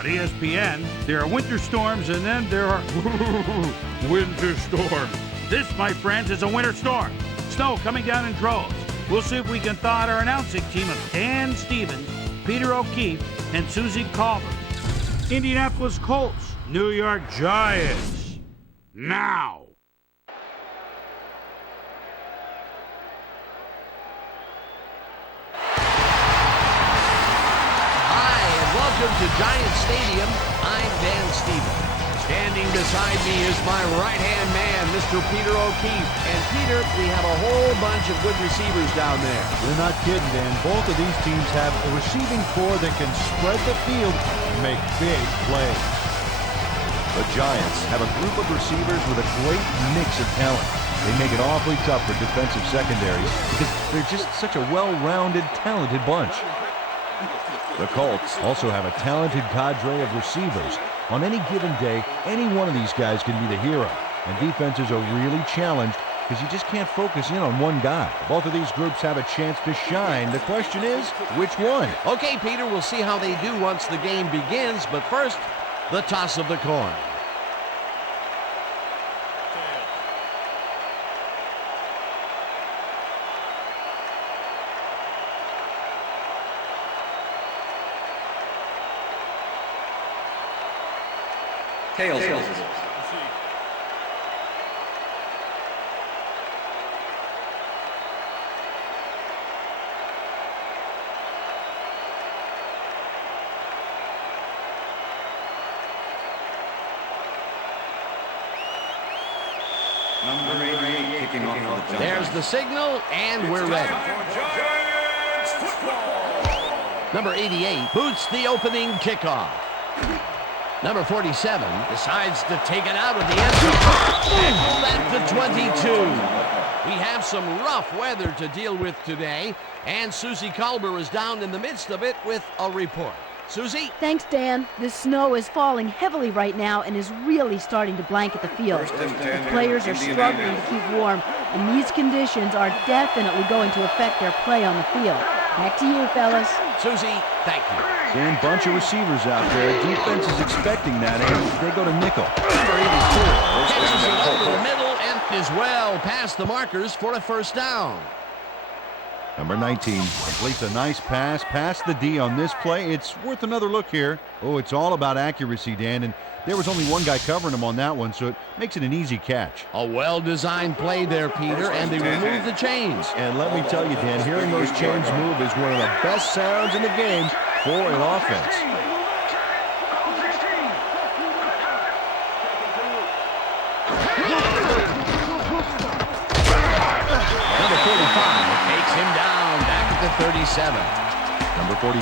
At ESPN, there are winter storms and then there are winter storms. This, my friends, is a winter storm. Snow coming down in droves. We'll see if we can thaw out our announcing team of Dan Stevens, Peter O'Keefe, and Susie Colbert. Indianapolis Colts, New York Giants. Now. Welcome to Giant Stadium. I'm Dan Stevens. Standing beside me is my right-hand man, Mr. Peter O'Keefe. And Peter, we have a whole bunch of good receivers down there. You're not kidding, Dan. Both of these teams have a receiving core that can spread the field and make big plays. The Giants have a group of receivers with a great mix of talent. They make it awfully tough for defensive secondaries because they're just such a well-rounded, talented bunch. The Colts also have a talented cadre of receivers. On any given day, any one of these guys can be the hero. And defenses are really challenged because you just can't focus in on one guy. Both of these groups have a chance to shine. The question is, which one? Okay, Peter, we'll see how they do once the game begins. But first, the toss of the coin. Tails. Number 88 kicking off for the Giants. There's the signal, and we're ready. Number 88 boots the opening kickoff. Number 47 decides to take it out of the end zone. And that to 22. We have some rough weather to deal with today, and Susie Colbert is down in the midst of it with a report. Susie? Thanks, Dan. This snow is falling heavily right now and is really starting to blanket the field. The players are struggling to keep warm, and these conditions are definitely going to affect their play on the field. Back to you, fellas. Susie, thank you. Dan, bunch of receivers out there. Defense is expecting that, and they go to nickel. Number 84 catches it over the middle and is well past the markers for a first down. Number 19 completes a nice pass past the D on this play. It's worth another look here. Oh, it's all about accuracy, Dan, and there was only one guy covering him on that one, so it makes it an easy catch. A well-designed play there, Peter, and they remove the chains. And let me tell you, Dan, hearing those chains move is one of the best sounds in the game for an offense. Number 45 takes him down back at the 37. Number 45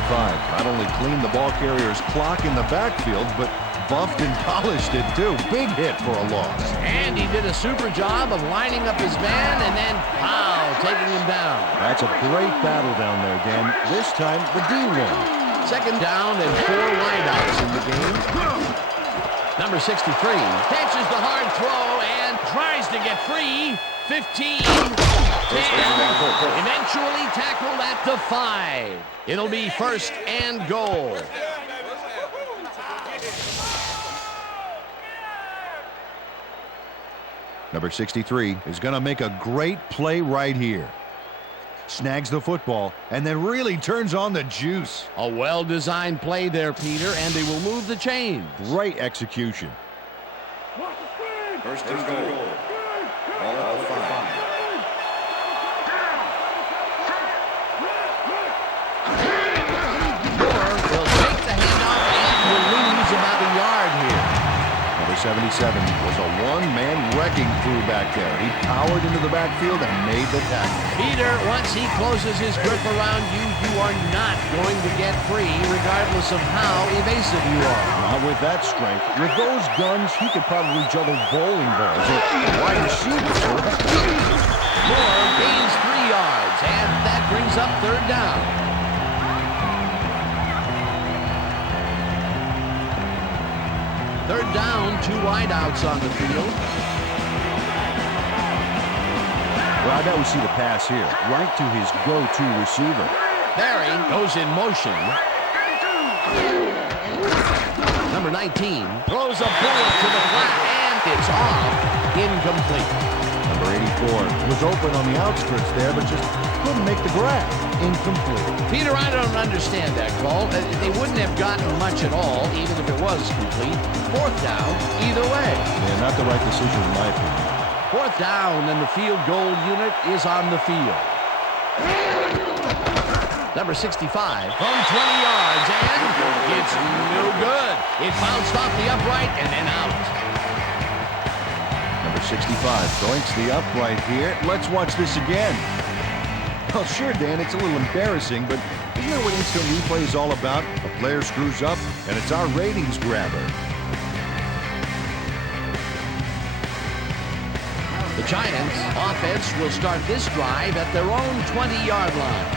not only cleaned the ball carrier's clock in the backfield, but buffed and polished it too. Big hit for a loss. And he did a super job of lining up his man and then, pow, taking him down. That's a great battle down there, Dan. This time, the D won. Second down and 4 wideouts in the game. Number 63 catches the hard throw and tries to get free. 15, 10, eventually tackled at the 5. It'll be first and goal. Number 63 is going to make a great play right here. Snags the football and then really turns on the juice. A well-designed play there, Peter, and they will move the chains. Great execution. First and goal. Ball at the 5. Moore will take the handoff and will lose about a yard here. Number 77 was a one-man wrecking crew back there. He powered into the backfield and made the tackle. Peter, once he closes his grip around you, you are not going to get free regardless of how evasive you are. Not with that strength. With those guns, he could probably juggle bowling balls or wide receivers. Moore gains 3 yards, and that brings up third down. Third down, 2 wideouts on the field. Well, I bet we see the pass here, right to his go-to receiver. Barry goes in motion. Number 19 throws a bullet to the flat, and it's off, incomplete. Number 84 was open on the outskirts there, but just couldn't make the grab. Incomplete. Peter, I don't understand that call. They wouldn't have gotten much at all, even if it was complete. Fourth down, either way. Yeah, not the right decision in my opinion. Fourth down, and the field goal unit is on the field. Number 65 from 20 yards, and it's no good. It bounced off the upright and then out. Number 65 breaks the upright here. Let's watch this again. Well, sure, Dan, it's a little embarrassing, but isn't that what instant replay is all about? A player screws up, and it's our ratings grabber. The Giants' offense will start this drive at their own 20-yard line.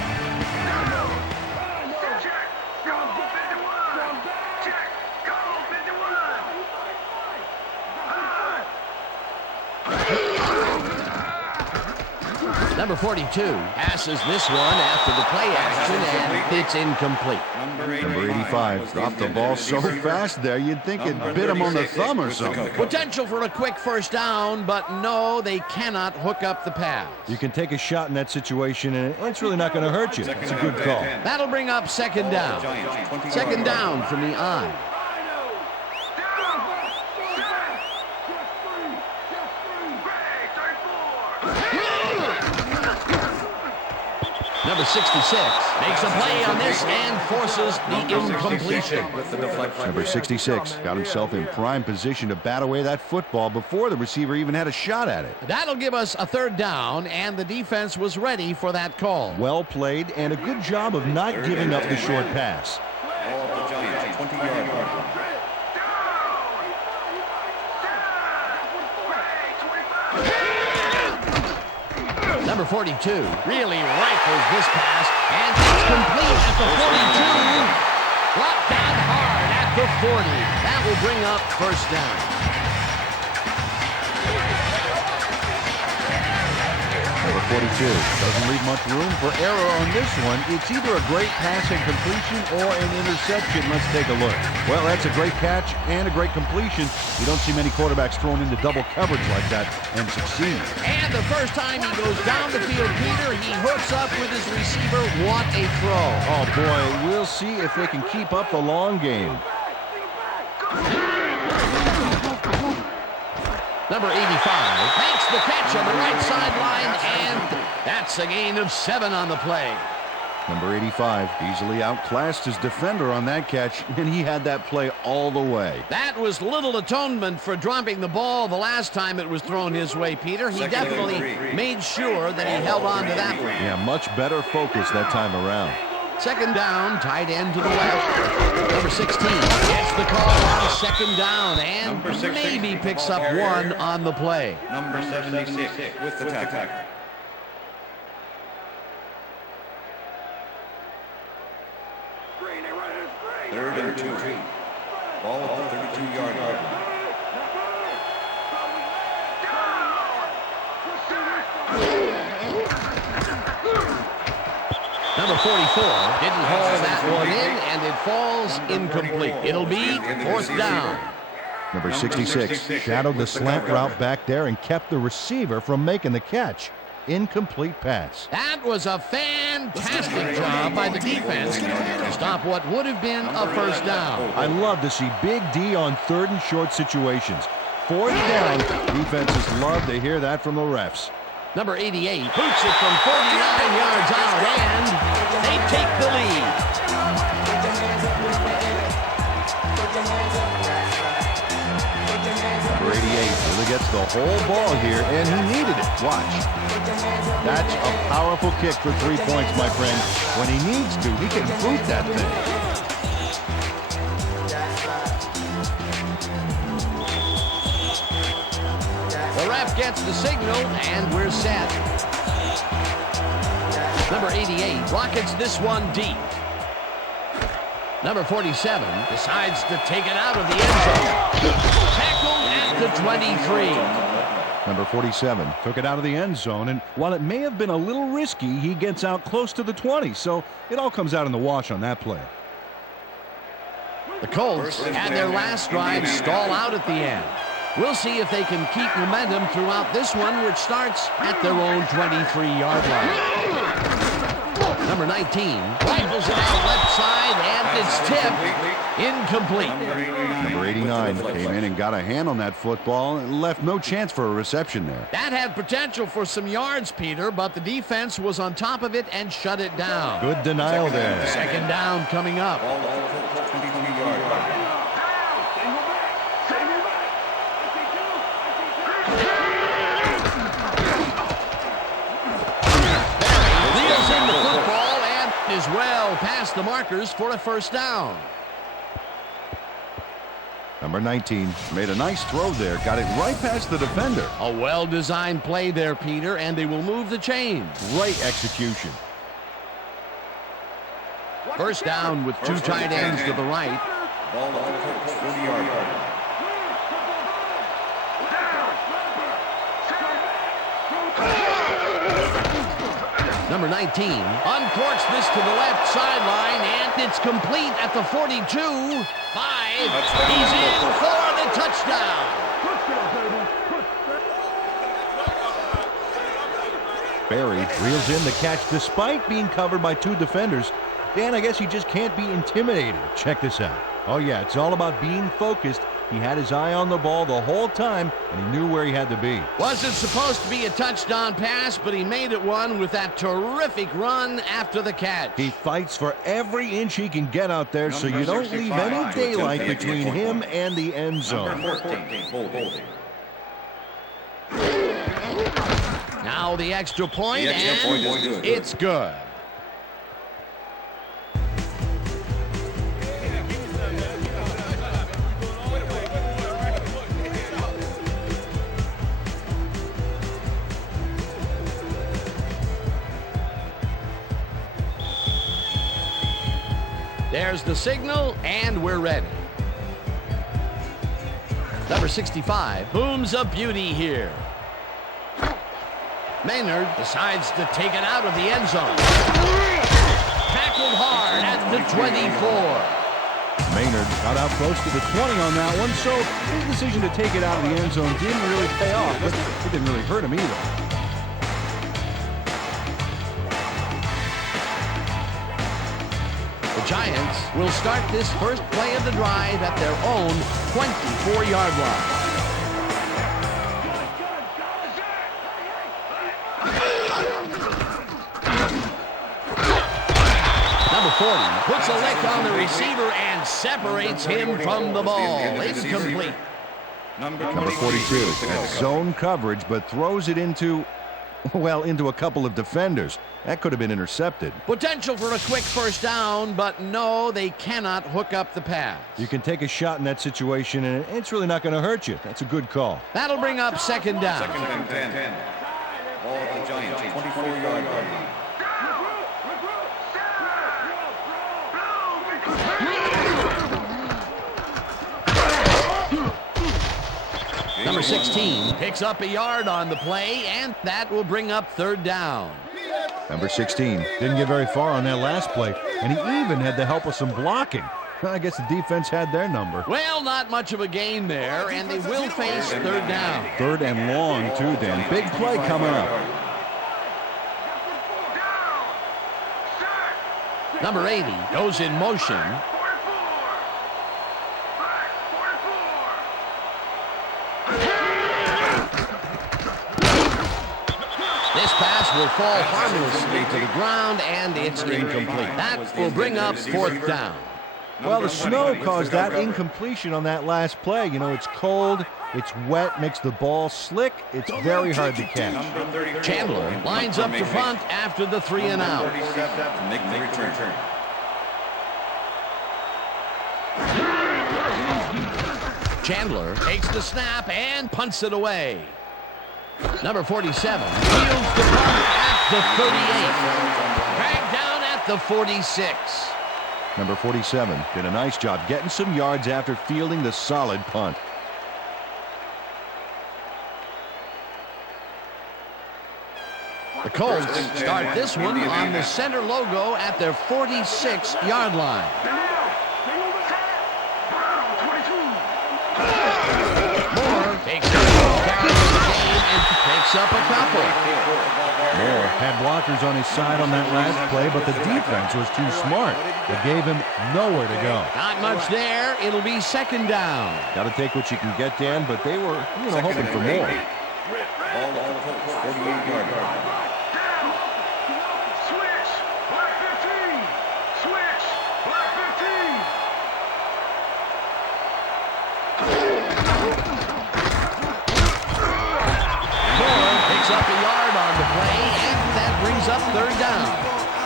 Number 42 passes this one after the play action, and it's incomplete. Number 85 dropped the ball so fast there, you'd think it bit him on the thumb or something. Potential for a quick first down, but no, they cannot hook up the pass. You can take a shot in that situation, and it's really not going to hurt you. It's a good call. That'll bring up second down. Second down from the I. Number 66 makes a play on this and forces the incompletion. Number 66 got himself in prime position to bat away that football before the receiver even had a shot at it. That'll give us a third down, and the defense was ready for that call. Well played, and a good job of not giving up the short pass. All the Giants, 20-yard line. Number 42 really rifles this pass, and it's complete at the 42. Blocked down hard at the 40. That will bring up first down. Number 42 doesn't leave much room for error on this one. It's either a great pass and completion or an interception. Let's take a look. Well, that's a great catch and a great completion. You don't see many quarterbacks thrown into double coverage like that and succeed. And the first time he goes down the field, Peter, he hooks up with his receiver. What a throw. Oh, boy, we'll see if they can keep up the long game. Number 85 makes the catch on the right sideline, and that's a gain of 7 on the play. Number 85 easily outclassed his defender on that catch, and he had that play all the way. That was little atonement for dropping the ball the last time it was thrown his way, Peter. He definitely made sure that he held on to that one. Yeah, much better focus that time around. Second down, tight end to the left. Number 16 gets the call on second down, and maybe picks up 1 on the play. Number 76 with the tackle. Third and 2. Ball at the 32-yard line. Number 44 didn't haul that one in, and it falls incomplete. It'll be fourth down. Number 66 shadowed the slant route back there and kept the receiver from making the catch. Incomplete pass. That was a fantastic job by the defense to stop what would have been a first down. I love to see Big D on third and short situations. Fourth down, defenses love to hear that from the refs. Number 88 boots it from 49 yards out, and they take the lead. Number 88 really gets the whole ball here, and he needed it. Watch. That's a powerful kick for 3 points, my friend. When he needs to, he can boot that thing. The ref gets the signal, and we're set. Number 88 rockets this one deep. Number 47 decides to take it out of the end zone. Tackled at the 23. Number 47 took it out of the end zone, and while it may have been a little risky, he gets out close to the 20, so it all comes out in the wash on that play. The Colts had their last drive stall out at the end. We'll see if they can keep momentum throughout this one, which starts at their own 23-yard line. Number 19 rifles it out left side, and it's tipped. Incomplete. Number 89 came in and got a hand on that football and left no chance for a reception there. That had potential for some yards, Peter, but the defense was on top of it and shut it down. Good denial there. Second down coming up. 23-yard line. Reels in the football and is well past the markers for a first down. Number 19 made a nice throw there, got it right past the defender. A well-designed play there, Peter, and they will move the chains. Great execution. First down with two tight ends to the right. Ball on the Colts 40-yard line. Number 19 uncorks this to the left sideline, and it's complete at the 42. 5. He's in for the touchdown. Barry Reels in the catch despite being covered by two defenders. Dan, I guess he just can't be intimidated. Check this out. Oh, yeah, it's all about being focused. He had his eye on the ball the whole time, and he knew where he had to be. Wasn't supposed to be a touchdown pass, but he made it one with that terrific run after the catch. He fights for every inch he can get out there, so you don't leave any daylight between him and the end zone. Number 14, holding. Now the extra point, The extra point is good. it's good. There's the signal, and we're ready. Number 65 booms a beauty here. Maynard decides to take it out of the end zone. Tackled hard at the 24. Maynard got out close to the 20 on that one, so his decision to take it out of the end zone didn't really pay off, but it didn't really hurt him either. The Giants will start this first play of the drive at their own 24-yard line. Number 40 puts a lick on the receiver and separates him from the ball. Incomplete. Number 42 has zone coverage, but throws it into a couple of defenders. That could have been intercepted. Potential for a quick first down, but no, they cannot hook up the pass. You can take a shot in that situation, and it's really not going to hurt you. That's a good call. That'll bring up second down. Second and 10. Ball at the Giants 24-yard line. Number 16 picks up a yard on the play, and that will bring up third down. Number 16 Didn't get very far on that last play, and he even had the help of some blocking. I guess the defense had their number. Well, not much of a gain there, and they will face third down. third and long, too, Dan. Big play coming up. Number 80 goes in motion. This pass will fall harmlessly to the ground, and it's incomplete. That will bring up fourth down. Well, the snow caused that incompletion on that last play. You know, it's cold, it's wet, makes the ball slick. It's very hard to catch. Chandler lines up to punt after the 3 and out. Make the return. Chandler takes the snap and punts it away. Number 47 fields the punt at the 38. Dragged down at the 46. Number 47 did a nice job getting some yards after fielding the solid punt. The Colts start this one on the center logo at their 46-yard line. picks up a couple. Moore had blockers on his side on that last play, but the defense was too smart. They gave him nowhere to go. Not much there. It'll be second down. Got to take what you can get, Dan, but they were, hoping for more. Ball at the Colts 48-yard line. Up a yard on the play, and that brings up third down.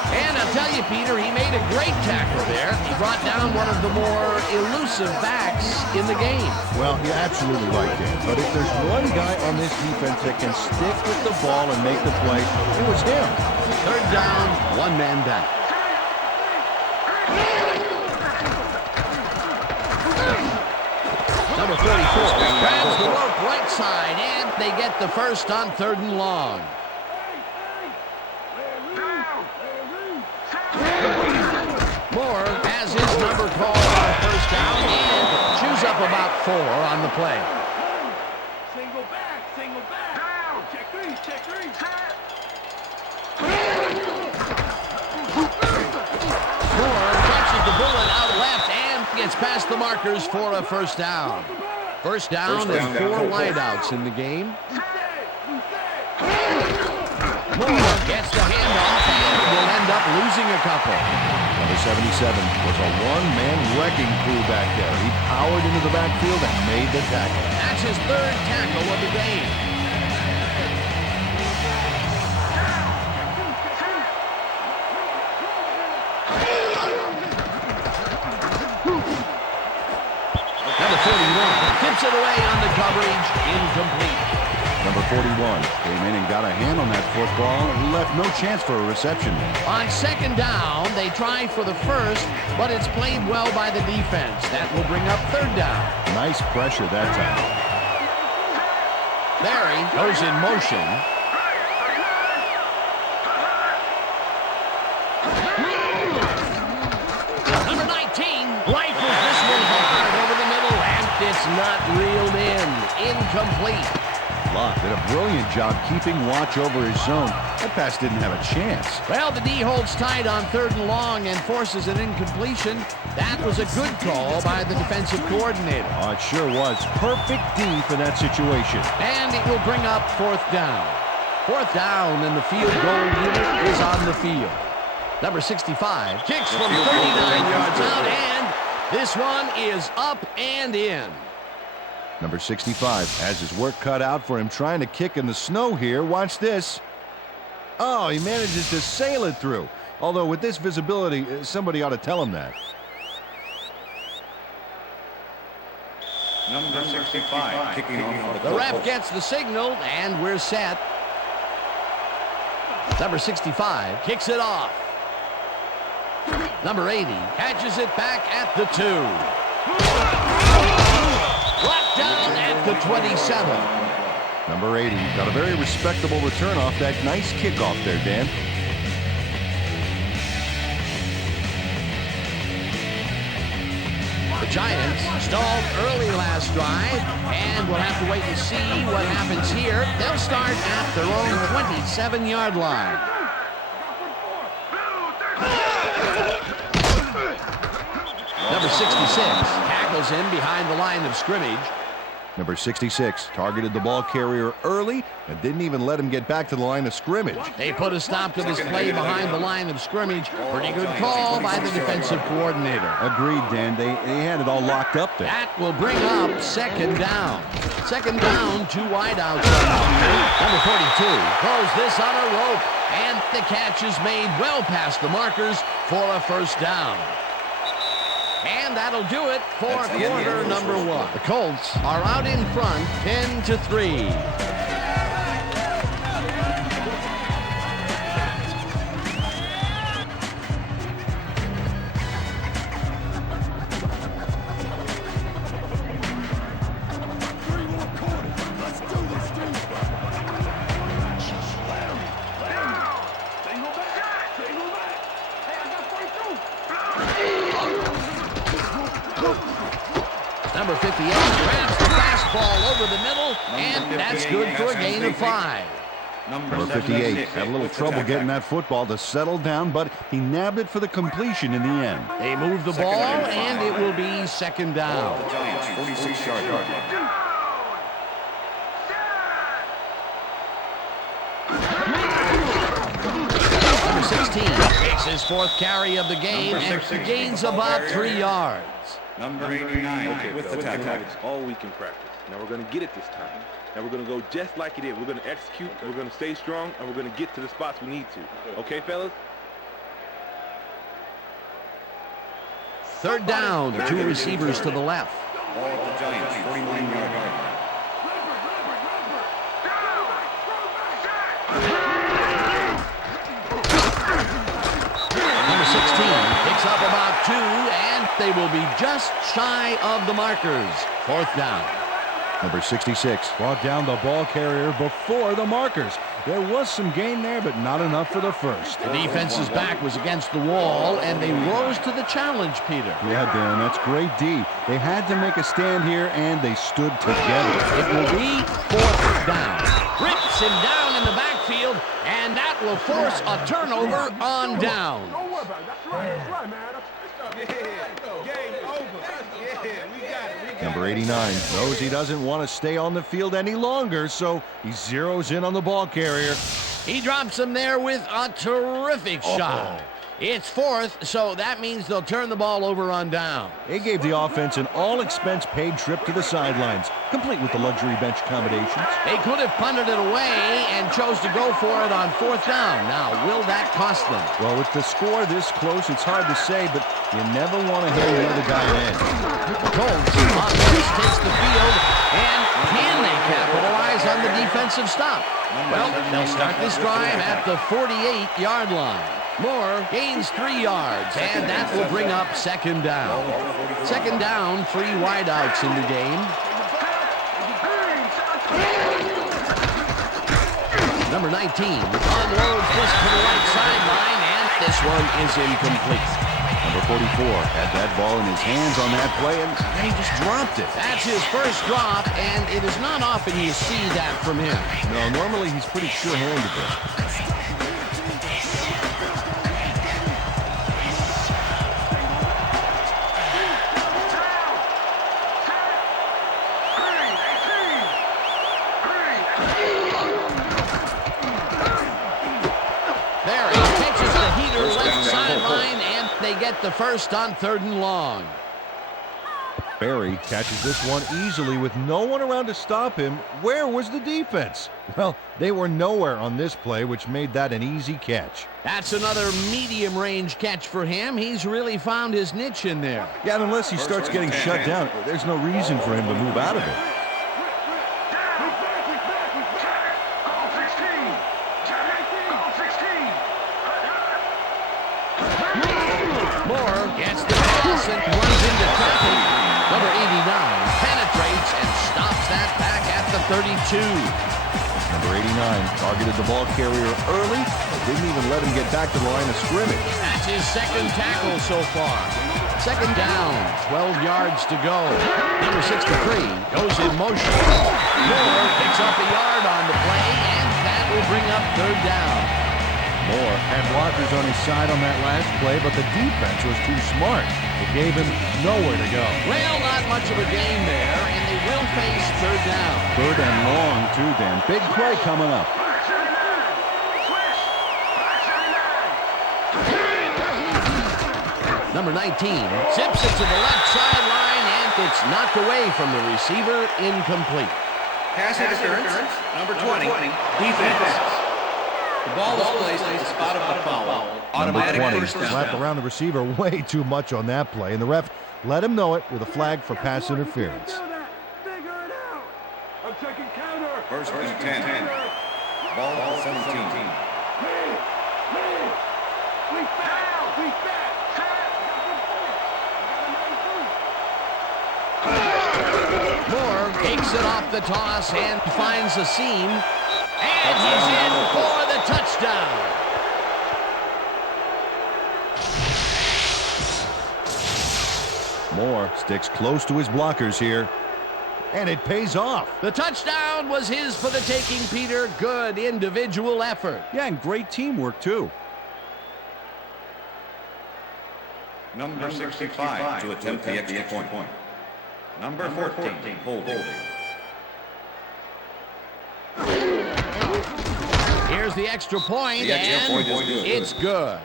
And I'll tell you, Peter, he made a great tackle there. He brought down one of the more elusive backs in the game. Well, you're absolutely right, Dan. But if there's one guy on this defense that can stick with the ball and make the play, it was him. Third down, one man back. Number 44 grabs the rope right side, and they get the first on third and long. Moore has his number called on first down and chews up about 4 on the play. Single back. Down. Check three. Moore catches the bullet out left and gets past the markers for a first down. First down and 4 wideouts in the game. Moore gets the handoff and will end up losing a couple. Number 77 was a one-man wrecking crew back there. He powered into the backfield and made the tackle. That's his third tackle of the game. Number 41 tips it away on the coverage, incomplete. Number 41 came in and got a hand on that football and left no chance for a reception. On second down, they try for the first, but it's played well by the defense. That will bring up third down. Nice pressure that time. Barry goes in motion. Number 19 rifles this one hard over the middle, and it's not reeled in. Incomplete. Locke did a brilliant job keeping watch over his zone. That pass didn't have a chance. Well, the D holds tight on third and long and forces an incompletion. That was a good call by the defensive coordinator. Oh, it sure was. Perfect D for that situation. And it will bring up fourth down. Fourth down, and the field goal unit is on the field. Number 65 kicks from 39 yards out, and this one is up and in. Number 65 has his work cut out for him trying to kick in the snow here. Watch this. Oh, he manages to sail it through. Although with this visibility, somebody ought to tell him that. Number 65 kicking off The ref gets the signal, and we're set. Number 65 kicks it off. Number 80 catches it back at the 2. Brought down at the 27. Number 80 got a very respectable return off that nice kickoff there, Dan. The Giants stalled early last drive, and we'll have to wait and see what happens here. They'll start at their own 27-yard line. Number 66 tackles him behind the line of scrimmage. Number 66 targeted the ball carrier early and didn't even let him get back to the line of scrimmage. They put a stop to this play behind the line of scrimmage. Pretty good call by the defensive coordinator. Agreed, Dan. They had it all locked up there. That will bring up second down. Second down, 2 wideouts. Number 42 throws this on a rope, and the catch is made well past the markers for a first down. And that'll do it for quarter number 1. The Colts are out in front, 10-3. Number 58 Grabs the fastball over the middle, and that's good for a gain of 5. Number 58 had a little trouble getting that football to settle down, but he nabbed it for the completion in the end. They move the ball, and it will be second down. The Giants, 46-yard line. Number 16 takes his 4th carry of the game and gains about 3 yards. Number 89 with the tackle. It's all week in practice. Now we're going to get it this time. Now we're going to go just like it is. We're going to execute, we're going to stay strong, and we're going to get to the spots we need to. Okay, fellas? 3rd down, the 2 receivers to the left. Ball at the Giants, 49-yard line. Number 16 picks up about 2, and they will be just shy of the markers. 4th down. Number 66 brought down the ball carrier before the markers. There was some gain there, but not enough for the first. The defense's back was against the wall, and they rose to the challenge, Peter. Yeah, Dan, that's great D. They had to make a stand here, and they stood together. It will be 4th down. Rips him down in the backfield, and that will force a turnover on down. Don't worry about it. That's right, man. Game over. We got it. Number 89 knows he doesn't want to stay on the field any longer, so he zeroes in on the ball carrier. He drops him there with a terrific shot. It's 4th, so that means they'll turn the ball over on down. They gave the offense an all-expense-paid trip to the sidelines, complete with the luxury bench accommodations. They could have punted it away and chose to go for it on 4th down. Now, will that cost them? Well, with the score this close, it's hard to say, but you never want to hear the other guy in. The Colts offense takes the field, and can they capitalize on the defensive stop? Well, they'll start this drive at the 48-yard line. Moore gains 3 yards, and that will bring up 2nd down. 2nd down, 3 wideouts in the game. Number 19 unloads this to the right sideline, and this one is incomplete. Number 44 had that ball in his hands on that play, and he just dropped it. That's his first drop, and it is not often you see that from him. No, normally he's pretty sure-handed there. Get the first on 3rd and long. Barry catches this one easily with no one around to stop him. Where was the defense? Well, they were nowhere on this play, which made that an easy catch. That's another medium-range catch for him. He's really found his niche in there. Yeah, unless he starts getting shut down, there's no reason for him to move out of it. Gets the pass and runs into traffic. Number 89 penetrates and stops that back at the 32. Number 89 targeted the ball carrier early, but didn't even let him get back to the line of scrimmage. That's his 2nd tackle so far. 2nd down, 12 yards to go. Number 63 goes in motion. Moore picks up a yard on the play, and that will bring up 3rd down. Moore had blockers on his side on that last play, but the defense was too smart. It gave him nowhere to go. Well, not much of a gain there, and they will face 3rd down. 3rd and long, too, Dan. Big play coming up. Number 19 zips it to the left sideline, and it's knocked away from the receiver, incomplete. Pass interference, number 20, defense. The ball is placed at the spot of the foul. Automatic first down. Slapped around the receiver way too much on that play, and the ref let him know it with a flag for pass interference. First and 10. Ball 17. Moore takes it off the toss and finds a seam. And he's in for the touchdown. Moore sticks close to his blockers here. And it pays off. The touchdown was his for the taking, Peter. Good individual effort. Yeah, and great teamwork, too. Number 65 to attempt the extra point. Number 14, holding. Here's the extra point, The extra and point is good. it's good.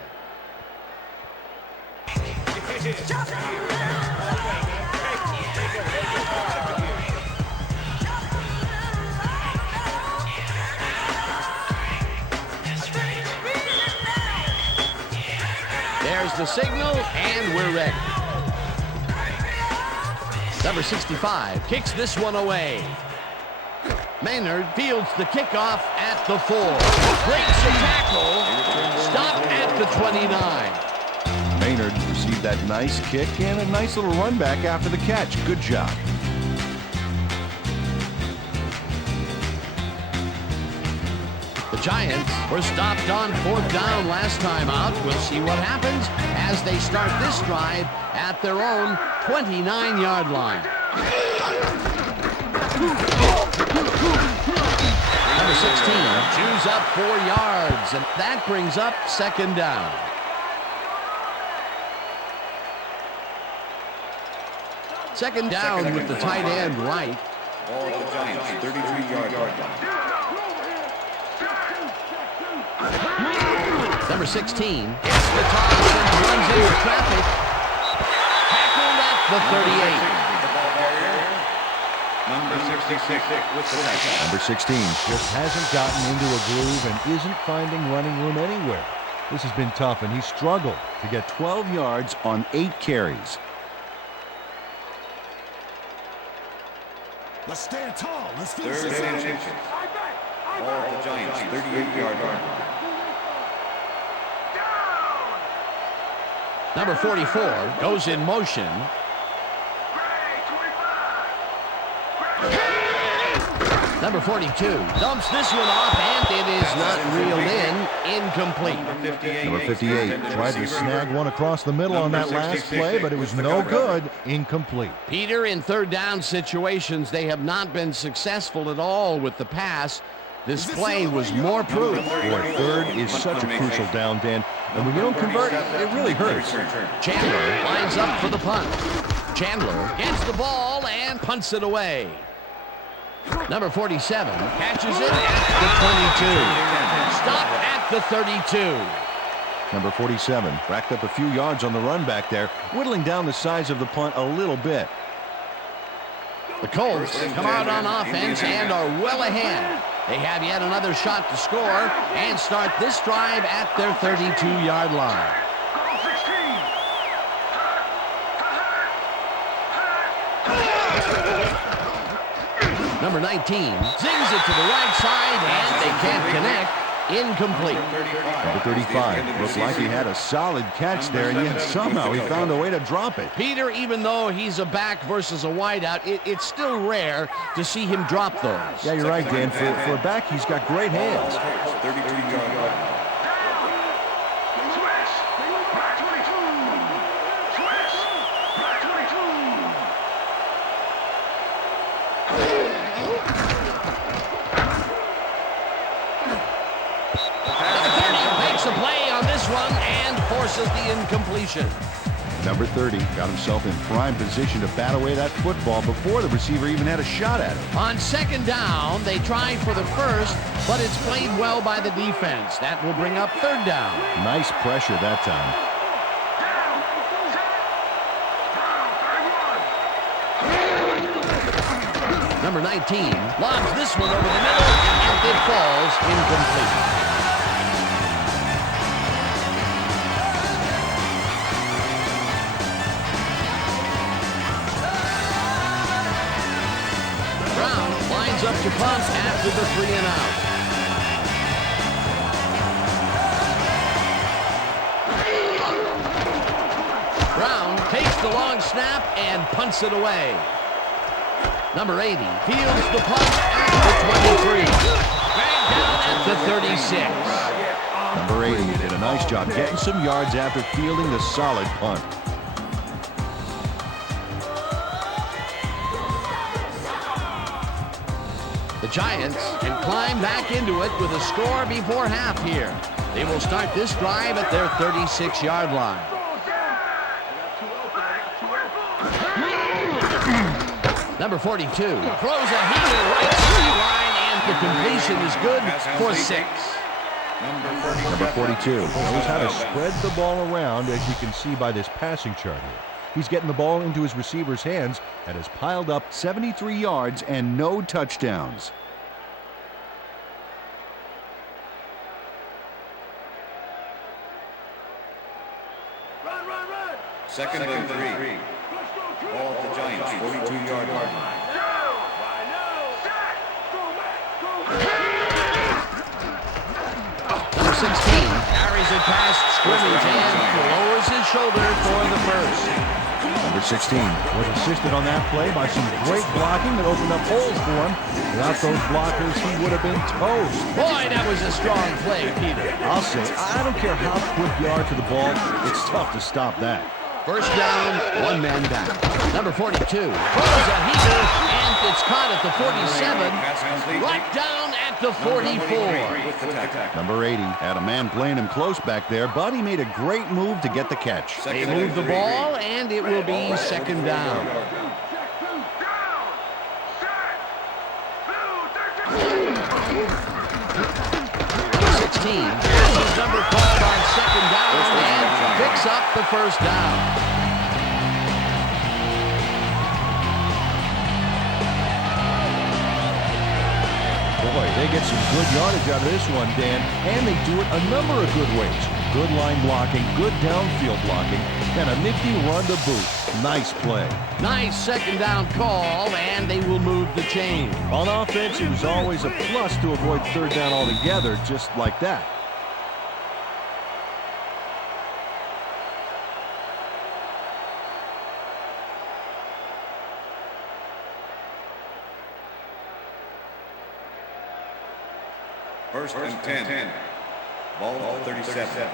There's the signal, and we're ready. Number 65 kicks this one away. Maynard fields the kickoff at the 4. Breaks a tackle. Stop at the 29. Maynard received that nice kick and a nice little run back after the catch. Good job. The Giants were stopped on 4th down last time out. We'll see what happens as they start this drive at their own 29-yard line. Number 16 chews up 4 yards, and that brings up 2nd down. Second down with the tight end right. Ball at the Giants, 33-yard line. Number 16 gets the toss and runs into traffic. Tackled at the 38. Number 66 with the touchdown. Number 16 just hasn't gotten into a groove and isn't finding running room anywhere. This has been tough, and he struggled to get 12 yards on 8 carries. Let's stand tall. Let's finish Third this and out. 6. Ball at the Giants, 38-yard line. Number 44 goes in motion. Number 42 dumps this one off, and it is not reeled in. Incomplete. Number 58 tried to snag one across the middle on that last play, but it was no good. Incomplete. Peter, in 3rd down situations, they have not been successful at all with the pass. This play was more proof. Boy, 3rd is such a crucial down, Dan. And when you don't convert, it really hurts. Chandler lines up for the punt. Chandler gets the ball and punts it away. Number 47 catches it at the 22. Stop at the 32. Number 47 racked up a few yards on the run back there, whittling down the size of the punt a little bit. The Colts come out on offense and are well ahead. They have yet another shot to score and start this drive at their 32-yard line. Number 19 zings it to the right side, and they can't connect. Incomplete. Number 35 looked like he had a solid catch there, and yet somehow he found a way to drop it. Peter, even though he's a back versus a wideout, it's still rare to see him drop those. Yeah, you're right, Dan. For a back, he's got great hands. 32-yard line. Forces the incompletion. Number 30 got himself in prime position to bat away that football before the receiver even had a shot at it. On 2nd down, they tried for the first, but it's played well by the defense. That will bring up 3rd down. Nice pressure that time. Number 19 lobs this one over the middle, and it falls incomplete. Up to punt after the 3 and out. Brown takes the long snap and punts it away. Number 80 fields the punt at the 23. Back down at the 36. Number 80 did a nice job getting some yards after fielding the solid punt. Giants can climb back into it with a score before half here. They will start this drive at their 36-yard line. Number 42 throws a heater right to the line, and the completion is good for 6. Number 42 knows how to spread the ball around, as you can see by this passing chart here. He's getting the ball into his receiver's hands and has piled up 73 yards and no touchdowns. Second and 3. Ball at the Giants, 42-yard line. Number 16 carries it past scrimmage and lowers his shoulder for the first. Number 16 was assisted on that play by some great blocking that opened up holes for him. Without those blockers, he would have been toast. Boy, that was a strong play, Peter. I'll say, I don't care how quick you are to the ball, it's tough to stop that. First down, one man down. Number 42 throws a heater, and it's caught at the 47, right down at the 44. Number 80 had a man playing him close back there, but he made a great move to get the catch. They move the ball, and it will be second down. Number 16 has his number called on second down and picks up the first down. Boy, they get some good yardage out of this one, Dan, and they do it a number of good ways. Good line blocking, good downfield blocking, and a nifty run to boot. Nice play. Nice second down call, and they will move the chain. On offense, it was always a plus to avoid third down altogether, just like that. First and 10. Ball at 37.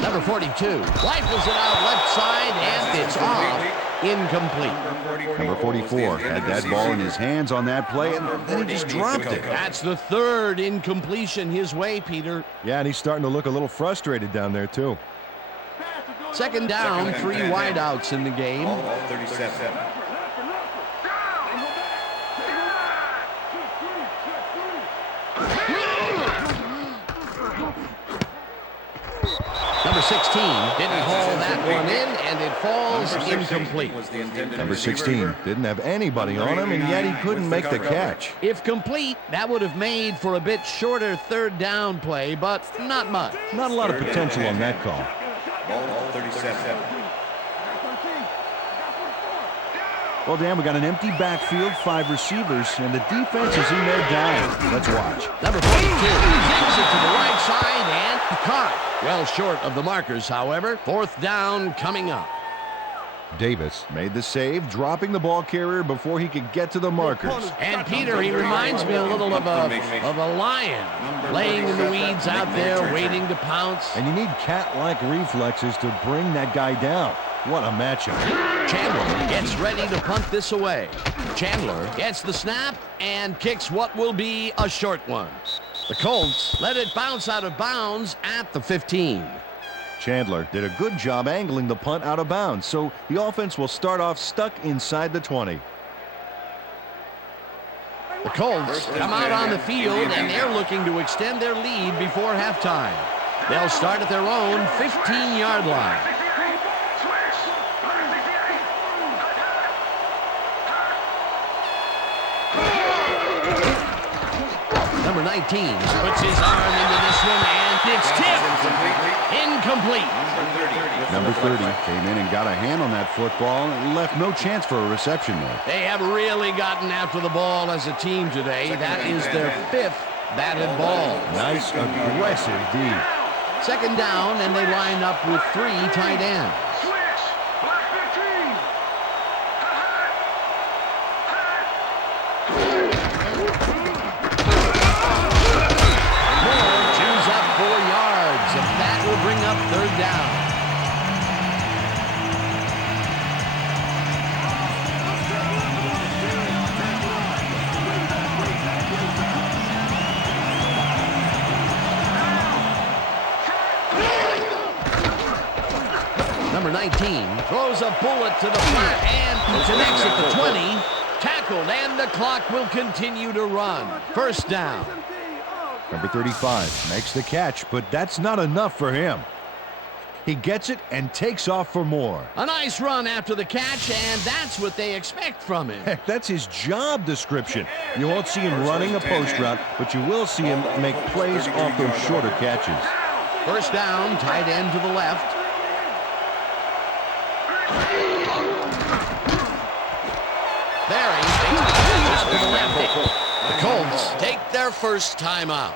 Number 42 rifles it out left side, and it's off. Incomplete. Number 44 had that ball in his hands on that play, and then he just dropped it. That's the third incompletion his way, Peter. Yeah, and he's starting to look a little frustrated down there, too. Second down, 3 wideouts in the game. Ball at 37. Number 16 didn't haul that one in, and it falls incomplete. Number 16 didn't have anybody on him, and yet he couldn't make the catch. If complete, that would have made for a bit shorter third down play, but not much. Not a lot of potential on that call. Ball at 37. Well, Dan, we got an empty backfield, 5 receivers, and the defense is in there down. Let's watch. Number 42 takes it to the right side and caught. Well short of the markers, however. Fourth down coming up. Davis made the save, dropping the ball carrier before he could get to the markers. And Peter, he reminds me a little of a lion, laying in the weeds out there, waiting to pounce. And you need cat-like reflexes to bring that guy down. What a matchup. Chandler gets ready to punt this away. Chandler gets the snap and kicks what will be a short one. The Colts let it bounce out of bounds at the 15. Chandler did a good job angling the punt out of bounds, so the offense will start off stuck inside the 20. The Colts come out on the field, and they're looking to extend their lead before halftime. They'll start at their own 15-yard line. Number 19 puts his arm into this one, and it's tipped. Incomplete. Number 30 came in and got a hand on that football and left no chance for a reception there. They have really gotten after the ball as a team today. That is their 5th batted ball. Nice, aggressive D. Second down, and they line up with 3 tight ends. Bring up third down. Number 19 throws a bullet to the flat and connects at the 20. Tackled, and the clock will continue to run. First down. Number 35 makes the catch, but that's not enough for him. He gets it and takes off for more. A nice run after the catch, and that's what they expect from him. Heck, that's his job description. You won't see him running a post route, but you will see him make plays off those shorter catches. First down, tight end to the left. There he is to the left. The Colts take their first timeout.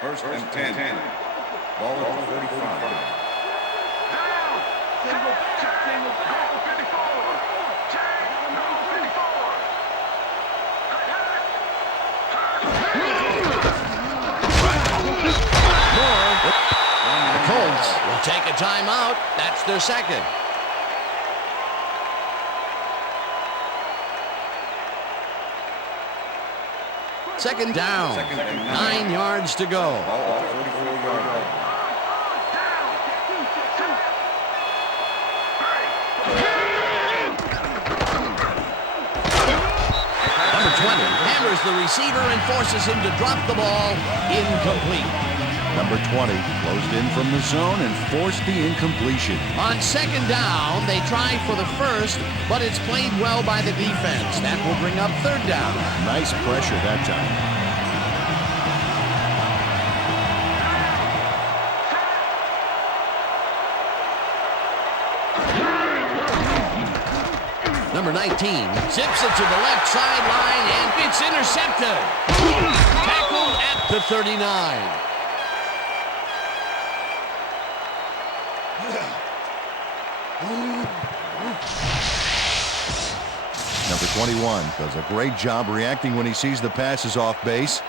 First and 10. Ball at 45. The Colts will take a timeout. That's their second. Second down. 9 yards to go. Number 20 hammers the receiver and forces him to drop the ball. Incomplete. Number 20 closed in from the zone and forced the incompletion. On second down, they try for the first, but it's played well by the defense. That will bring up third down. Nice pressure that time. Number 19 zips it to the left sideline, and it's intercepted. Tackled at the 39. Number 21 does a great job reacting when he sees the passes off base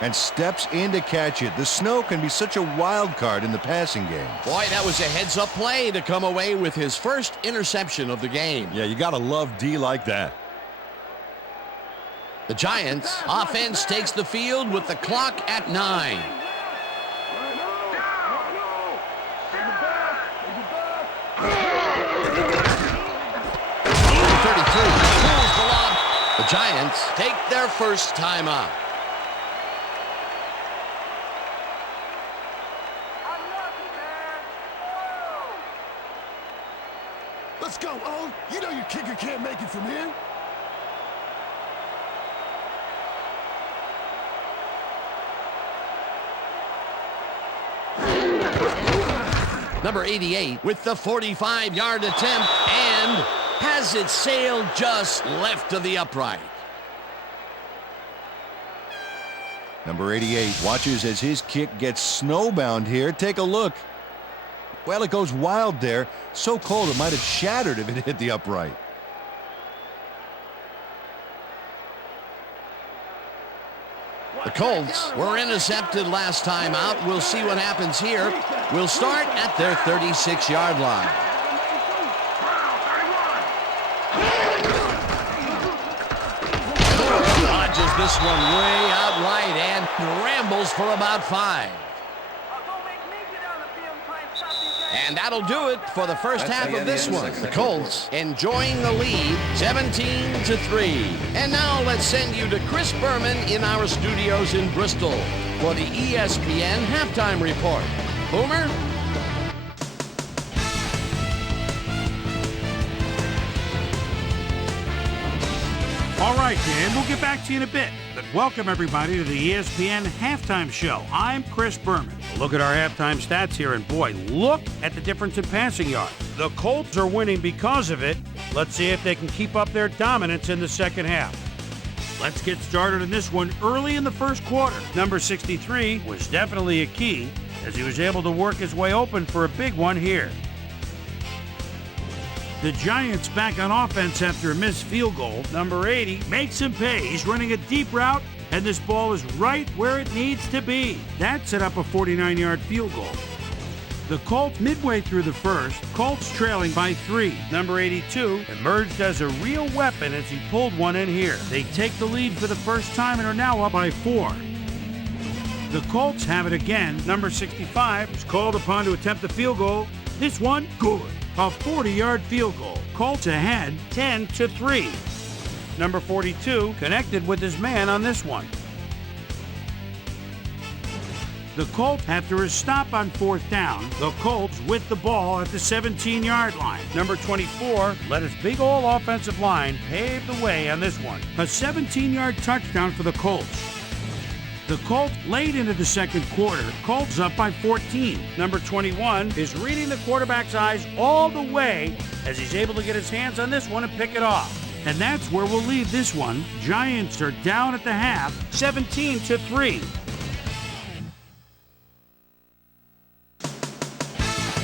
and steps in to catch it. The snow can be such a wild card in the passing game. Boy, that was a heads-up play to come away with his first interception of the game. Yeah, you got to love D like that. The Giants' offense takes the field with the clock at 9. The Giants take their first timeout. Let's go, Owen. You know your kicker can't make it from here. Number 88 with the 45-yard attempt and has it sailed just left of the upright. Number 88 watches as his kick gets snowbound here. Take a look. Well, it goes wild there. So cold it might have shattered if it hit the upright. The Colts were intercepted last time out. We'll see what happens here. We'll start at their 36-yard line. Dodges this one way out right and rambles for about 5. And that'll do it for the first half of this one. The Colts enjoying the lead, 17-3. And now let's send you to Chris Berman in our studios in Bristol for the ESPN Halftime Report. Boomer? All right, Dan, we'll get back to you in a bit. But welcome, everybody, to the ESPN Halftime Show. I'm Chris Berman. Look at our halftime stats here, and boy, look at the difference in passing yards. The Colts are winning because of it. Let's see if they can keep up their dominance in the second half. Let's get started in this one early in the first quarter. Number 63 was definitely a key as he was able to work his way open for a big one here. The Giants back on offense after a missed field goal. Number 80 makes him pay. He's running a deep route, and this ball is right where it needs to be. That set up a 49-yard field goal. The Colts midway through the first, Colts trailing by 3. Number 82 emerged as a real weapon as he pulled one in here. They take the lead for the first time and are now up by 4. The Colts have it again. Number 65 is called upon to attempt the field goal. This one, good. A 40-yard field goal. Colts ahead 10-3. Number 42 connected with his man on this one. The Colts, after a stop on 4th down, the Colts with the ball at the 17-yard line. Number 24 let his big old offensive line pave the way on this one. A 17-yard touchdown for the Colts. The Colts late into the second quarter. Colts up by 14. Number 21 is reading the quarterback's eyes all the way as he's able to get his hands on this one and pick it off. And that's where we'll leave this one. Giants are down at the half, 17-3.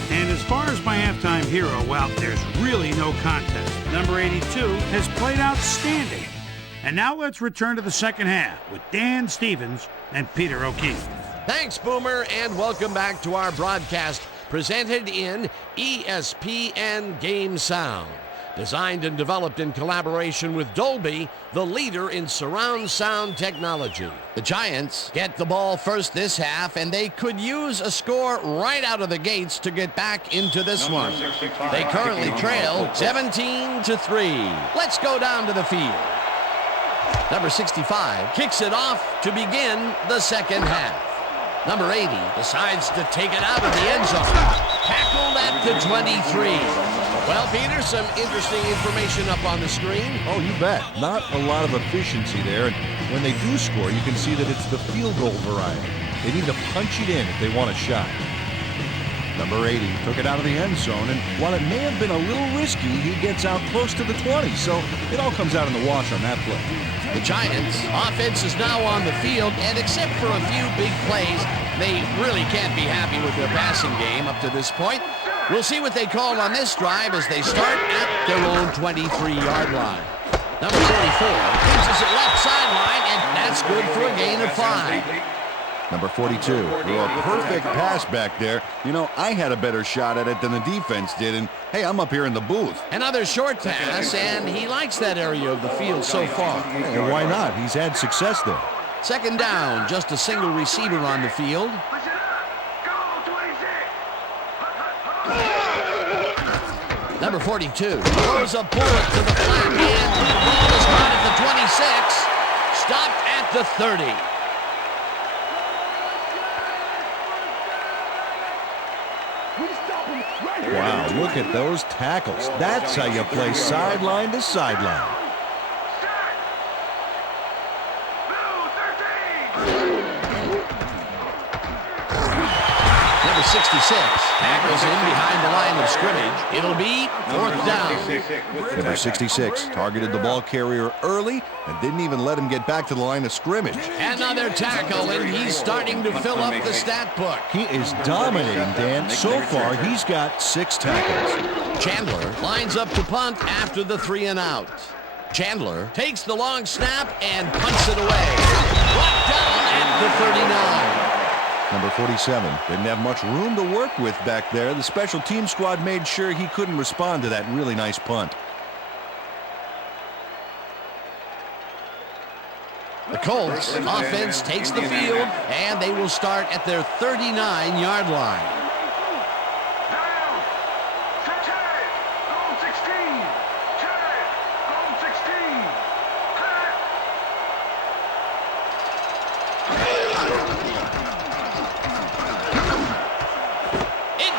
And as far as my halftime hero, well, there's really no contest. Number 82 has played outstanding. And now let's return to the second half with Dan Stevens and Peter O'Keefe. Thanks, Boomer, and welcome back to our broadcast presented in ESPN Game Sound. Designed and developed in collaboration with Dolby, the leader in surround sound technology. The Giants get the ball first this half, and they could use a score right out of the gates to get back into this one. They currently trail 17-3. Let's go down to the field. Number 65 kicks it off to begin the second half. Number 80 decides to take it out of the end zone. Tackled at the 23. Well, Peter, some interesting information up on the screen. Oh, you bet. Not a lot of efficiency there. And when they do score, you can see that it's the field goal variety. They need to punch it in if they want a shot. Number 80 took it out of the end zone, and while it may have been a little risky, he gets out close to the 20, so it all comes out in the wash on that play. The Giants' offense is now on the field, and except for a few big plays, they really can't be happy with their passing game up to this point. We'll see what they call on this drive as they start at their own 23-yard line. Number 44 pitches it left sideline, and that's good for a gain of 5. Number 42 threw a perfect pass back there. You know, I had a better shot at it than the defense did, and hey, I'm up here in the booth. Another short pass, and he likes that area of the field so far. Well, why not? He's had success there. Second down, just a single receiver on the field. Number 42 throws a bullet to the flat, and the ball is caught at the 26, stopped at the 30. Wow, look at those tackles. That's how you play sideline to sideline. Number 66 tackles in behind the line of scrimmage. It'll be 4th down. Number 66 targeted the ball carrier early and didn't even let him get back to the line of scrimmage. Another tackle, and he's starting to fill up the stat book. He is dominating, Dan. So far, he's got 6 tackles. Chandler lines up to punt after the 3 and out. Chandler takes the long snap and punts it away. Brought down at the 39. Number 47 didn't have much room to work with back there. The special team squad made sure he couldn't respond to that really nice punt. The Colts offense takes the field, and they will start at their 39-yard line.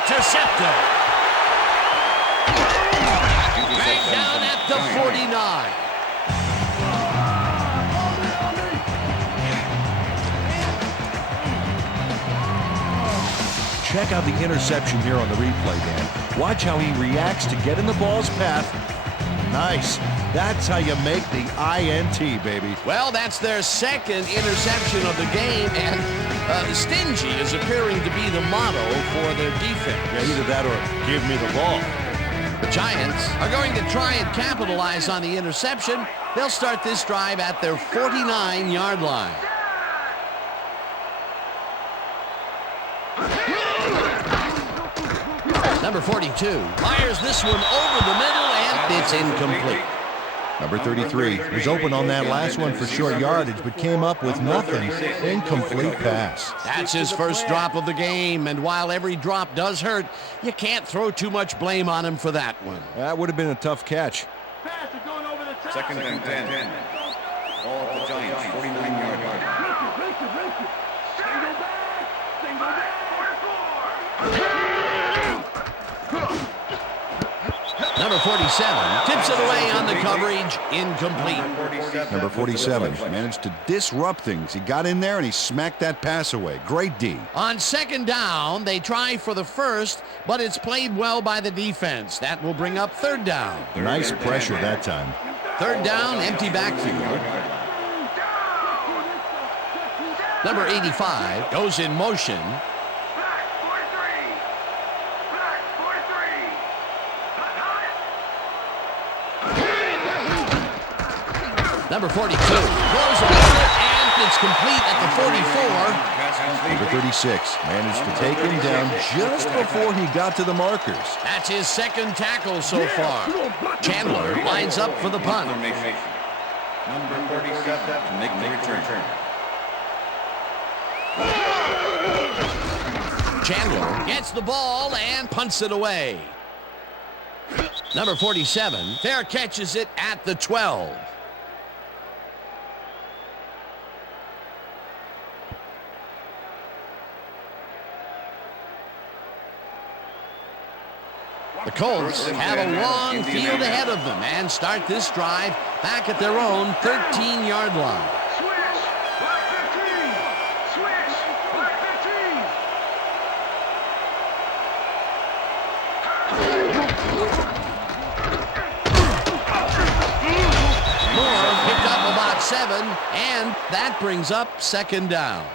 Intercepted. Dragged down at the 49. Check out the interception here on the replay, Dan. Watch how he reacts to get in the ball's path. Nice. That's how you make the INT, baby. Well, that's their second interception of the game, and stingy is appearing to be the motto for their defense. Yeah, either that or give me the ball. The Giants are going to try and capitalize on the interception. They'll start this drive at their 49-yard line. Number 42 fires this one over the middle, and it's incomplete. Number 33 was open on that last one for short yardage, but came up with nothing. Incomplete pass. That's his first drop of the game, and while every drop does hurt, you can't throw too much blame on him for that one. That would have been a tough catch. Second and 10. Ball at the Giants, 49-yard line. Number 47 tips it away on the coverage. Incomplete. Number 47 managed to disrupt things. He got in there and he smacked that pass away. Great D. On second down, they try for the first, but it's played well by the defense. That will bring up third down. Nice pressure that time. Third down, empty backfield. Number 85 goes in motion. Number 42 throws it and it's complete at the 44. Number 36 managed to take him down just before he got to the markers. That's his second tackle so far. Chandler lines up for the punt. Number 47, make the return. Chandler gets the ball and punts it away. Number 47 fair catches it at the 12. The Colts have a long field ahead of them and start this drive back at their own 13-yard line. Moore picked up about 7, and that brings up second down.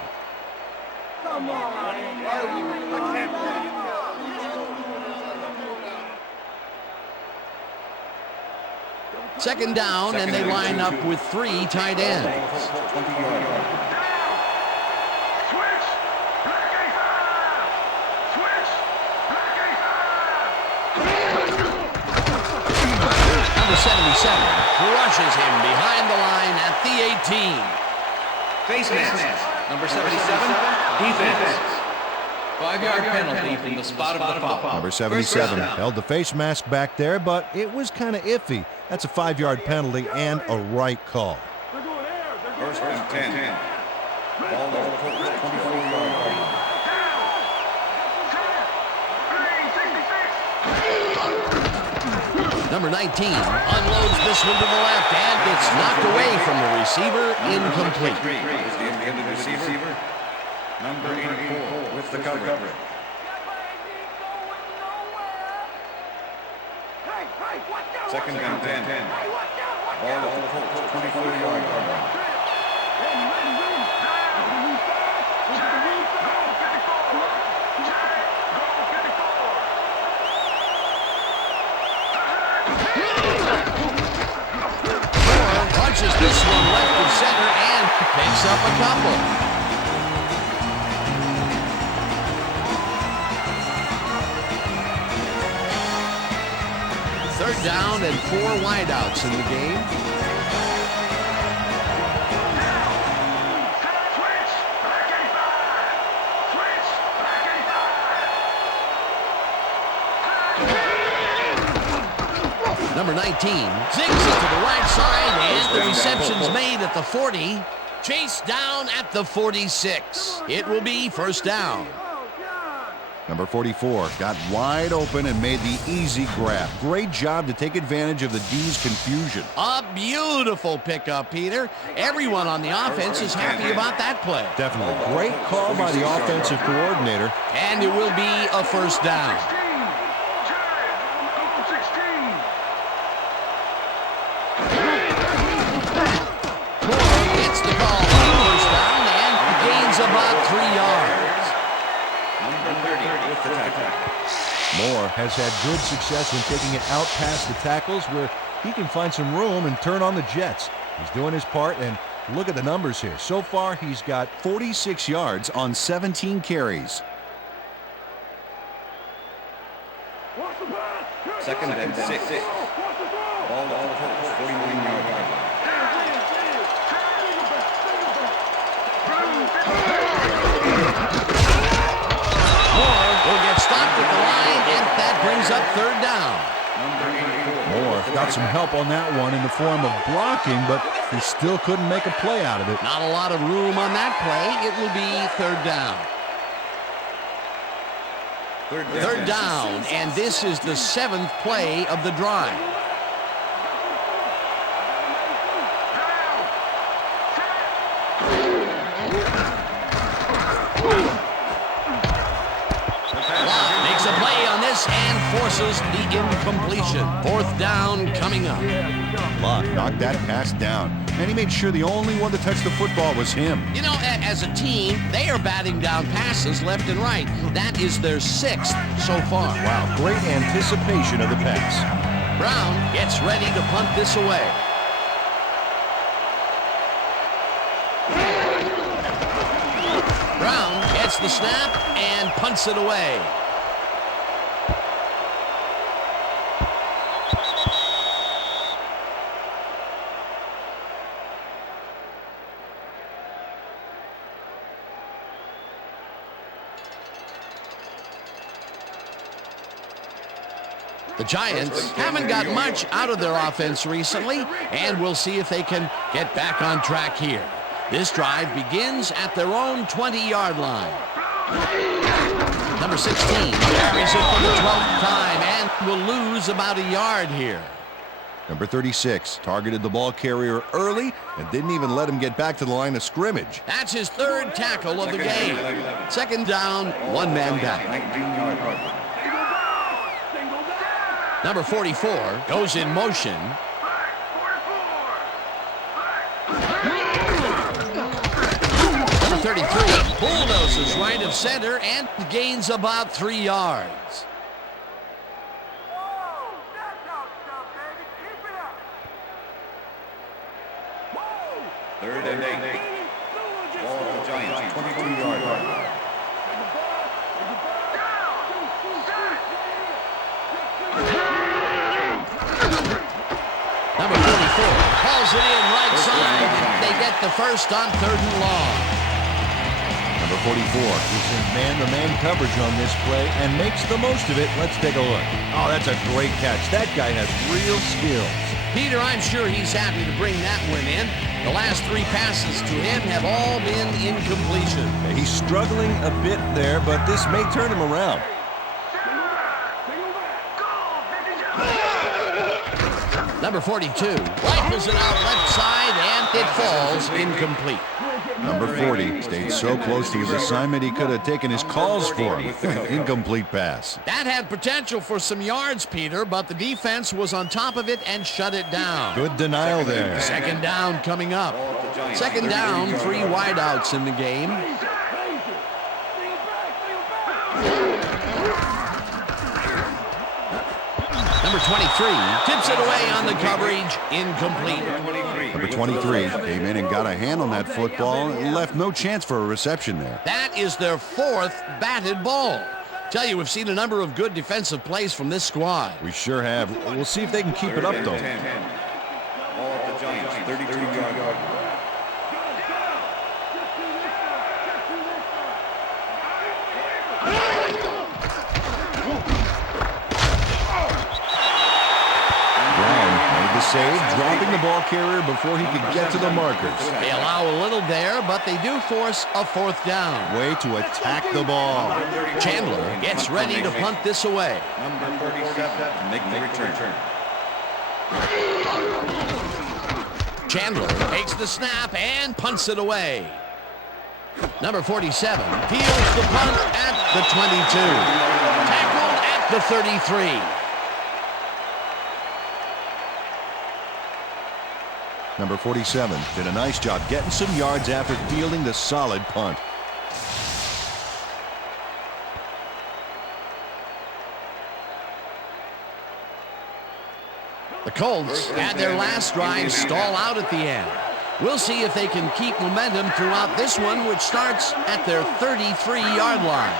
Second down, and they line up with 3 tight ends. Number 77 crushes him behind the line at the 18. Face mask. Number 77, defense. 5-yard penalty from the spot of the foul. Number 77 held the face mask back there, but it was kind of iffy. That's a 5-yard penalty and a right call. First and 10. Ball over the 24-yard line. Number 19 unloads this one to the left, and it's knocked away from the receiver. Incomplete. Is the intended receiver. Number 84 with the coverage. Second and 10. Ball at the Colts, 24-yard line. Punches this one left of center and picks up a couple. Third down and 4 wideouts in the game. Number 19 zigs it to the right side, and the reception's made at the 40. Chased down at the 46. It will be first down. Number 44 got wide open and made the easy grab. Great job to take advantage of the D's confusion. A beautiful pickup, Peter. Everyone on the offense is happy about that play. Definitely. Great call by the offensive coordinator. And it will be a first down. About 3 yards. Number 30 with the tackle. Moore has had good success when taking it out past the tackles where he can find some room and turn on the jets. He's doing his part, and look at the numbers here. So far, he's got 46 yards on 17 carries. Second and 6. Ball to the Colts, 49-yard line. Moore will get stopped at the line, and that brings up third down. Moore got some help on that one in the form of blocking, but he still couldn't make a play out of it. Not a lot of room on that play. It will be third down. Third down, and this is the 7th play of the drive. Makes a play on this and forces the incompletion. Fourth down coming up. Locke knocked that pass down, and he made sure the only one to touch the football was him. You know, as a team, they are batting down passes left and right. That is their 6th so far. Wow, great anticipation of the pass. Brown gets ready to punt this away. Brown gets the snap and punts it away. The Giants haven't got much out of their offense recently, and we'll see if they can get back on track here. This drive begins at their own 20-yard line. Number 16 carries it for the 12th time and will lose about a yard here. Number 36 targeted the ball carrier early and didn't even let him get back to the line of scrimmage. That's his 3rd tackle of the game. Second down, one man back. Number 44 goes in motion. Number 33 bulldozes right of center and gains about 3 yards. Third and 8. Ball to the Giants, 22-yard line. Number 44 calls it in right side. They get the first on 3rd and long. Number 44 is in man-to-man coverage on this play and makes the most of it. Let's take a look. Oh, that's a great catch. That guy has real skills. Peter, I'm sure he's happy to bring that one in. The last 3 passes to him have all been incompletion. He's struggling a bit there, but this may turn him around. Number 42 rifles it out left side, and it falls incomplete. Number 40 stayed so close to his assignment he could have taken his calls for him. Incomplete pass. That had potential for some yards, Peter, but the defense was on top of it and shut it down. Good denial there. Second down coming up. Second down, 3 wideouts in the game. Number 23 tips it away on the coverage, incomplete. Number 23 came in and got a hand on that football and left no chance for a reception there. That is their 4th batted ball. Tell you, we've seen a number of good defensive plays from this squad. We sure have. We'll see if they can keep it up, though. Ball to the Giants, 32-yard line. Save, dropping the ball carrier before he could get to the markers. They allow a little there, but they do force a 4th down. Way to attack the ball. Chandler gets ready to punt this away. Number 37, make the return. Chandler takes the snap and punts it away. Number 47 fields the punt at the 22. Tackled at the 33. Number 47 did a nice job getting some yards after fielding the solid punt. The Colts had their last drive stall out at the end. We'll see if they can keep momentum throughout this one, which starts at their 33-yard line.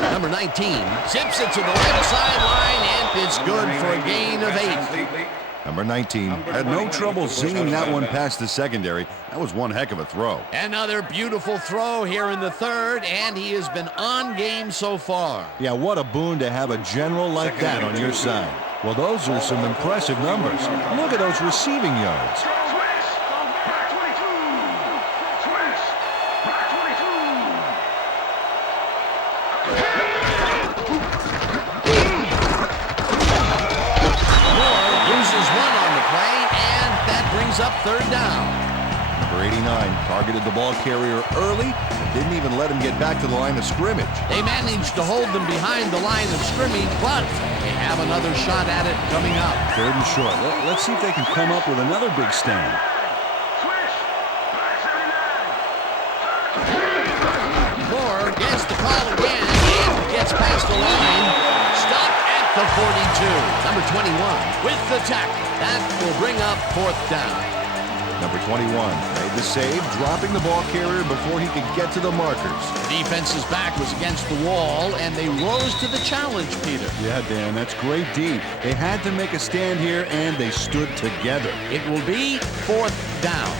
Number 19 zips it to the left sideline, and it's good for a gain of 8. Number 19 had no trouble zinging that one past the secondary. That was one heck of a throw. Another beautiful throw here in the third, and he has been on game so far. Yeah, what a boon to have a general like that on your side. Well, those are some impressive numbers. Look at those receiving yards. Up third down. Number 89 targeted the ball carrier early and didn't even let him get back to the line of scrimmage. They managed to hold them behind the line of scrimmage, but they have another shot at it coming up. Third and short. Let's see if they can come up with another big stand. Moore gets the call again and gets past the line. Stopped at the 42. Number 21 with the tackle. That will bring up fourth down. Number 21 made the save, dropping the ball carrier before he could get to the markers. The defense's back was against the wall, and they rose to the challenge, Peter. Yeah, Dan, that's great D. They had to make a stand here, and they stood together. It will be fourth down.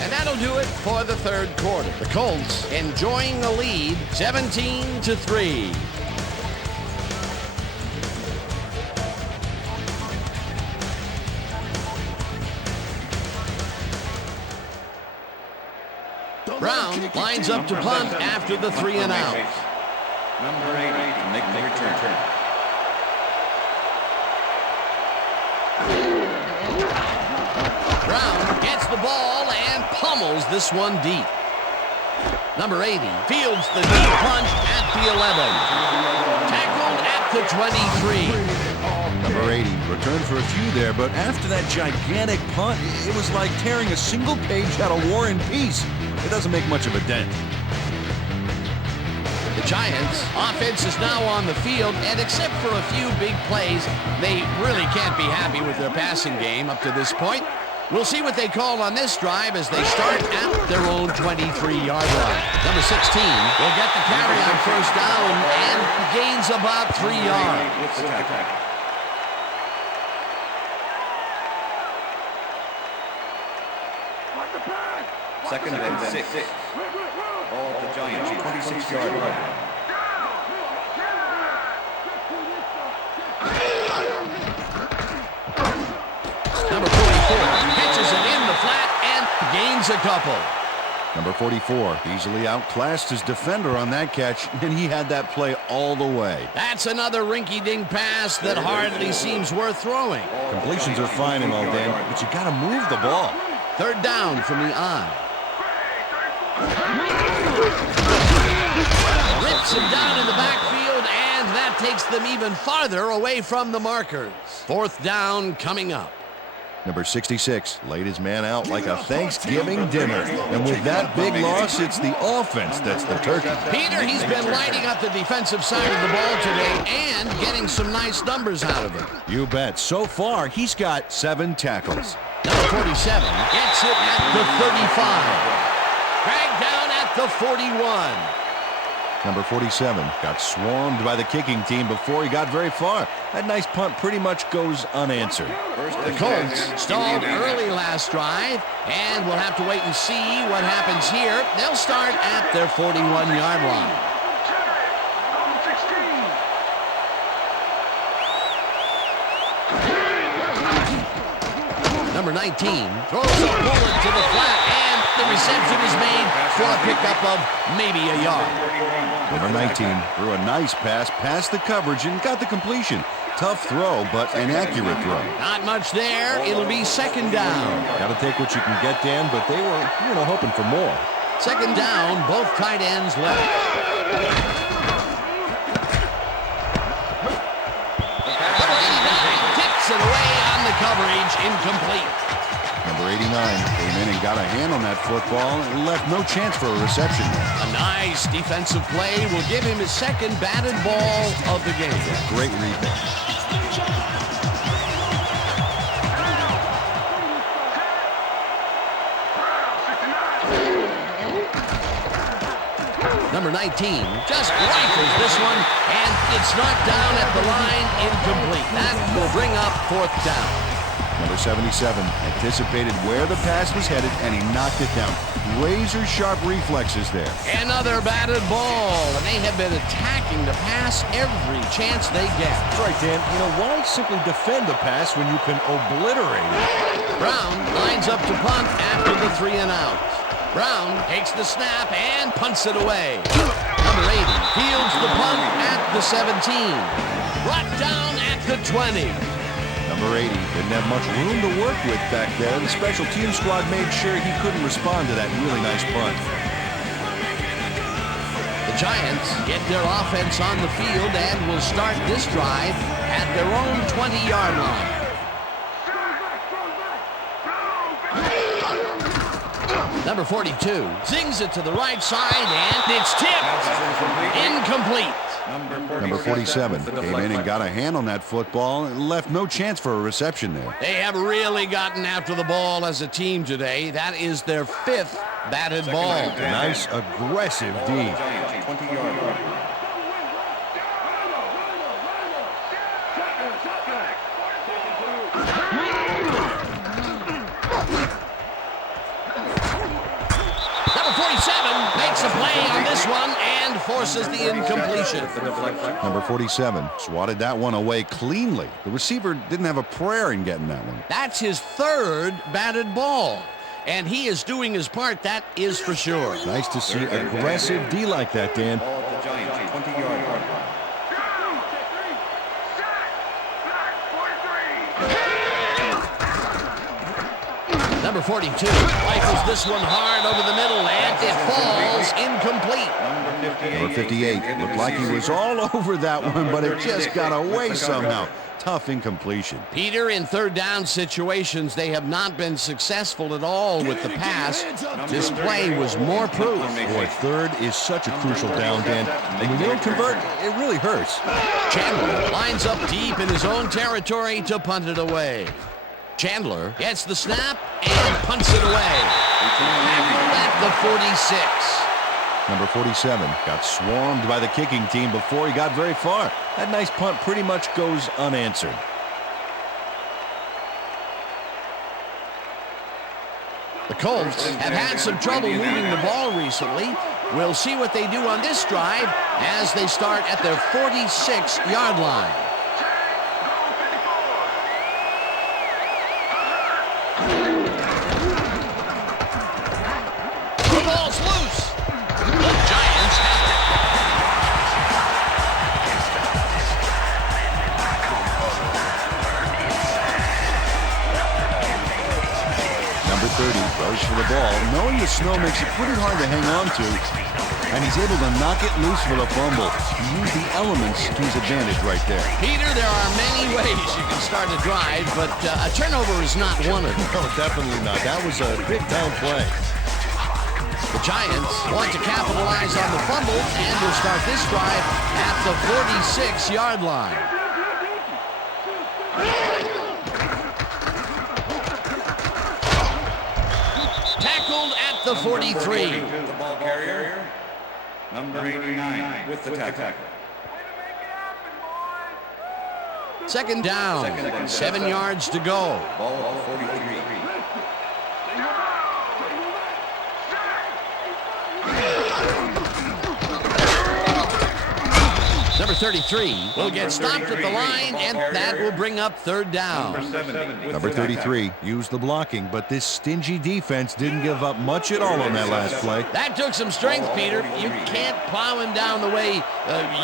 And that'll do it for the third quarter. The Colts enjoying the lead, 17-3. Brown lines up to punt after the 3 and out. Number 80, make the return. Brown gets the ball and pummels this one deep. Number 80 fields the deep punch at the 11. Tackled at the 23. Number 80 returned for a few there, but after that gigantic punt, it was like tearing a single page out of War and Peace. It doesn't make much of a dent. The Giants' offense is now on the field, and except for a few big plays, they really can't be happy with their passing game up to this point. We'll see what they call on this drive as they start at their own 23-yard line. Number 16 will get the carry on first down and gains about 3 yards. Second and 6. Ball at the Giants, 26-yard line. Number 44 catches it in the flat and gains a couple. Number 44 easily outclassed his defender on that catch, and he had that play all the way. That's another rinky-dink pass that hardly seems worth throwing. Completions are fine and all, Dan, but you got to move the ball. Third down from the eye. Rips him down in the backfield, and that takes them even farther away from the markers. Fourth down coming up. Number 66 laid his man out like a Thanksgiving dinner. And with that big loss, it's the offense that's the turkey. Peter, he's been lighting up the defensive side of the ball today and getting some nice numbers out of it. You bet. So far, he's got 7 tackles. Number 47 gets it at the 35. Dragged down at the 41. Number 47 got swarmed by the kicking team before he got very far. That nice punt pretty much goes unanswered. The Colts stalled early last drive, and we'll have to wait and see what happens here. They'll start at their 41-yard line. Number 19 throws a bullet to the flat, and the reception is made for a pickup of maybe a yard. Number 19 threw a nice pass past the coverage and got the completion. Tough throw, but an accurate throw. Not much there. It'll be second down. Got to take what you can get, Dan, but they were, hoping for more. Second down, both tight ends left. Number 89 tips it away on the coverage, incomplete. Number 89 came in and got a hand on that football and left no chance for a reception there. A nice defensive play will give him his second batted ball of the game. Great read there. Number 19 just rifles this one, and it's knocked down at the line, incomplete. That will bring up 4th down. Number 77 anticipated where the pass was headed, and he knocked it down. Razor-sharp reflexes there. Another batted ball, and they have been attacking the pass every chance they get. That's right, Dan. You know, why simply defend the pass when you can obliterate it? Brown lines up to punt after the 3 and out. Brown takes the snap and punts it away. Number 80 fields the punt at the 17. Brought down at the 20. Number 80 didn't have much room to work with back there. The special team squad made sure he couldn't respond to that really nice punt. The Giants get their offense on the field and will start this drive at their own 20-yard line. Number 42 zings it to the right side, and it's tipped. Incomplete. Number 47 came in and got a hand on that football and left no chance for a reception there. They have really gotten after the ball as a team today. That is their 5th batted ball. Nice, aggressive D. 20-yard line. Number 47 makes a play on this one and forces the incompletion. Number 47 swatted that one away cleanly. The receiver didn't have a prayer in getting that one. That's his 3rd batted ball, and he is doing his part, that is for sure. Nice to see aggressive D like that, Dan. Ball at the Giants' 20-yard line. Number 42 rifles this one hard over the middle, and it falls incomplete. Number 58 looked like he was all over that one, but it just got away somehow. Tough incompletion. Peter, in 3rd down situations, they have not been successful at all with the pass. This play was more proof. Boy, 3rd is such a crucial down, Dan. And when you don't convert, it really hurts. Chandler lines up deep in his own territory to punt it away. Chandler gets the snap and punts it away. At the 46. Number 47 got swarmed by the kicking team before he got very far. That nice punt pretty much goes unanswered. The Colts have had some trouble moving the ball recently. We'll see what they do on this drive as they start at their 46-yard line. The ball's loose. The Giants have it. Number 30 goes for the ball, knowing the snow makes it pretty hard to hang on to, and he's able to knock it loose for the fumble. He used the elements to his advantage right there. Peter, there are many ways you can start a drive, but a turnover is not one of them. No, definitely not. That was a big-time play. The Giants want to capitalize on the fumble and will start this drive at the 46-yard line. Tackled at the 43. The ball carrier, number 89, with the tackle. 2nd down, 7 yards to go. Ball at the 43. Number 33 will get stopped at the line, and that will bring up 3rd down. Number 33 used the blocking, but this stingy defense didn't give up much at all on that last play. That took some strength, Peter. You can't plow him down the way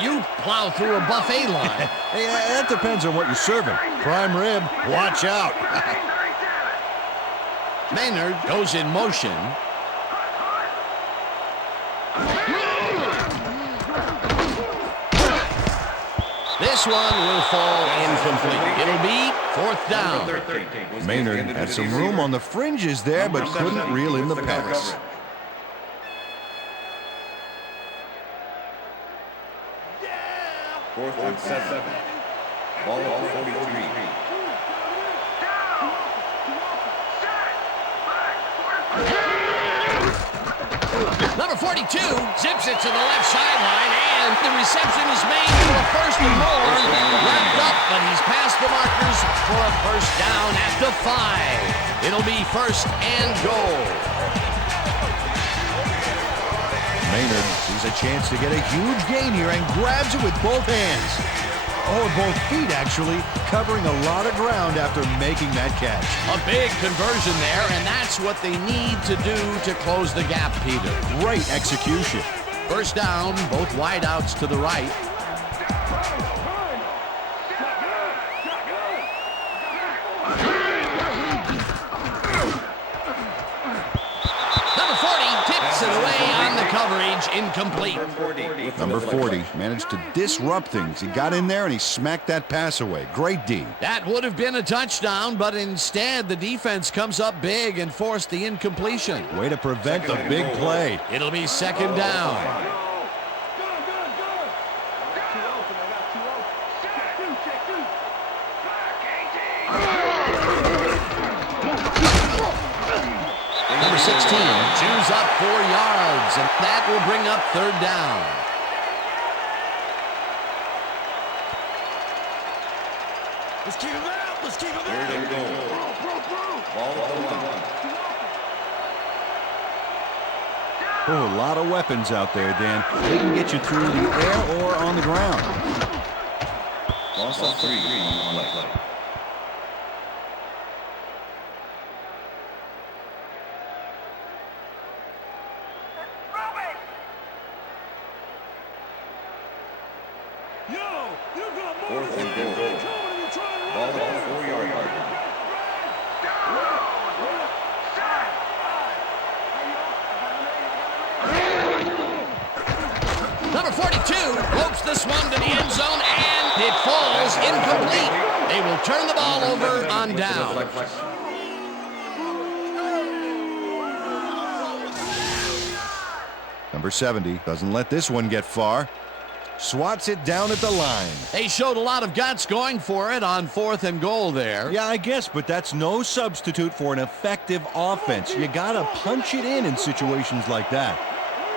you plow through a buffet line. Hey, that depends on what you're serving. Prime rib, watch out. Maynard goes in motion. This one will fall incomplete. It'll be 4th down. Maynard had some room on the fringes there, but couldn't reel in the pass. Fourth and 7. Ball at 43. Number Number 42 zips it to the left sideline, and the reception is made to a first and more. Wrapped up, but he's past the markers for a first down at the 5. It'll be first and goal. Maynard sees a chance to get a huge gain here and grabs it with both hands. Or both feet, actually, covering a lot of ground after making that catch. A big conversion there, and that's what they need to do to close the gap, Peter. Great execution. First down, both wideouts to the right. Number 40 tips it away on the coverage, incomplete. Number 40 managed to disrupt things. He got in there and he smacked that pass away. Great D. That would have been a touchdown, but instead the defense comes up big and forced the incompletion. Way to prevent the big play. It'll be second down. Number 16 chews up 4 yards, and that will bring up third down. Let's keep him out. Let's keep him out. Here they go. Ball Oh, a lot of weapons out there, Dan. They can get you through the air or on the ground. Loss of 3 on the play. Fourth and goal. Ball at the 4-yard line. Number 42 ropes this one to the end zone, and it falls incomplete. They will turn the ball over on down. Number 70 doesn't let this one get far. Swats it down at the line. They showed a lot of guts going for it on 4th and goal there. Yeah, I guess, but that's no substitute for an effective offense. You gotta punch it in situations like that.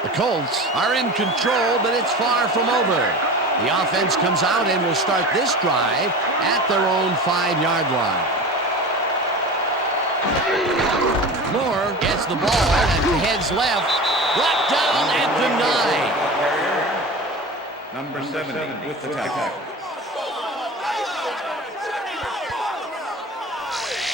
The Colts are in control, but it's far from over. The offense comes out and will start this drive at their own 5-yard line. Moore gets the ball and heads left. Brought down at the 9. Number 70 with the tackle.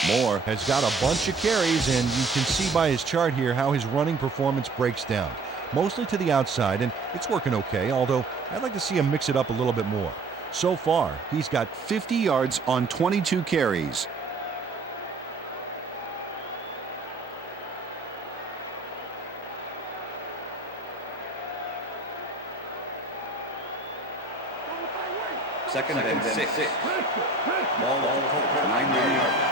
Moore has got a bunch of carries, and you can see by his chart here how his running performance breaks down. Mostly to the outside, and it's working okay, although I'd like to see him mix it up a little bit more. So far, he's got 50 yards on 22 carries. Second and 6. Ball on the 9-yard line.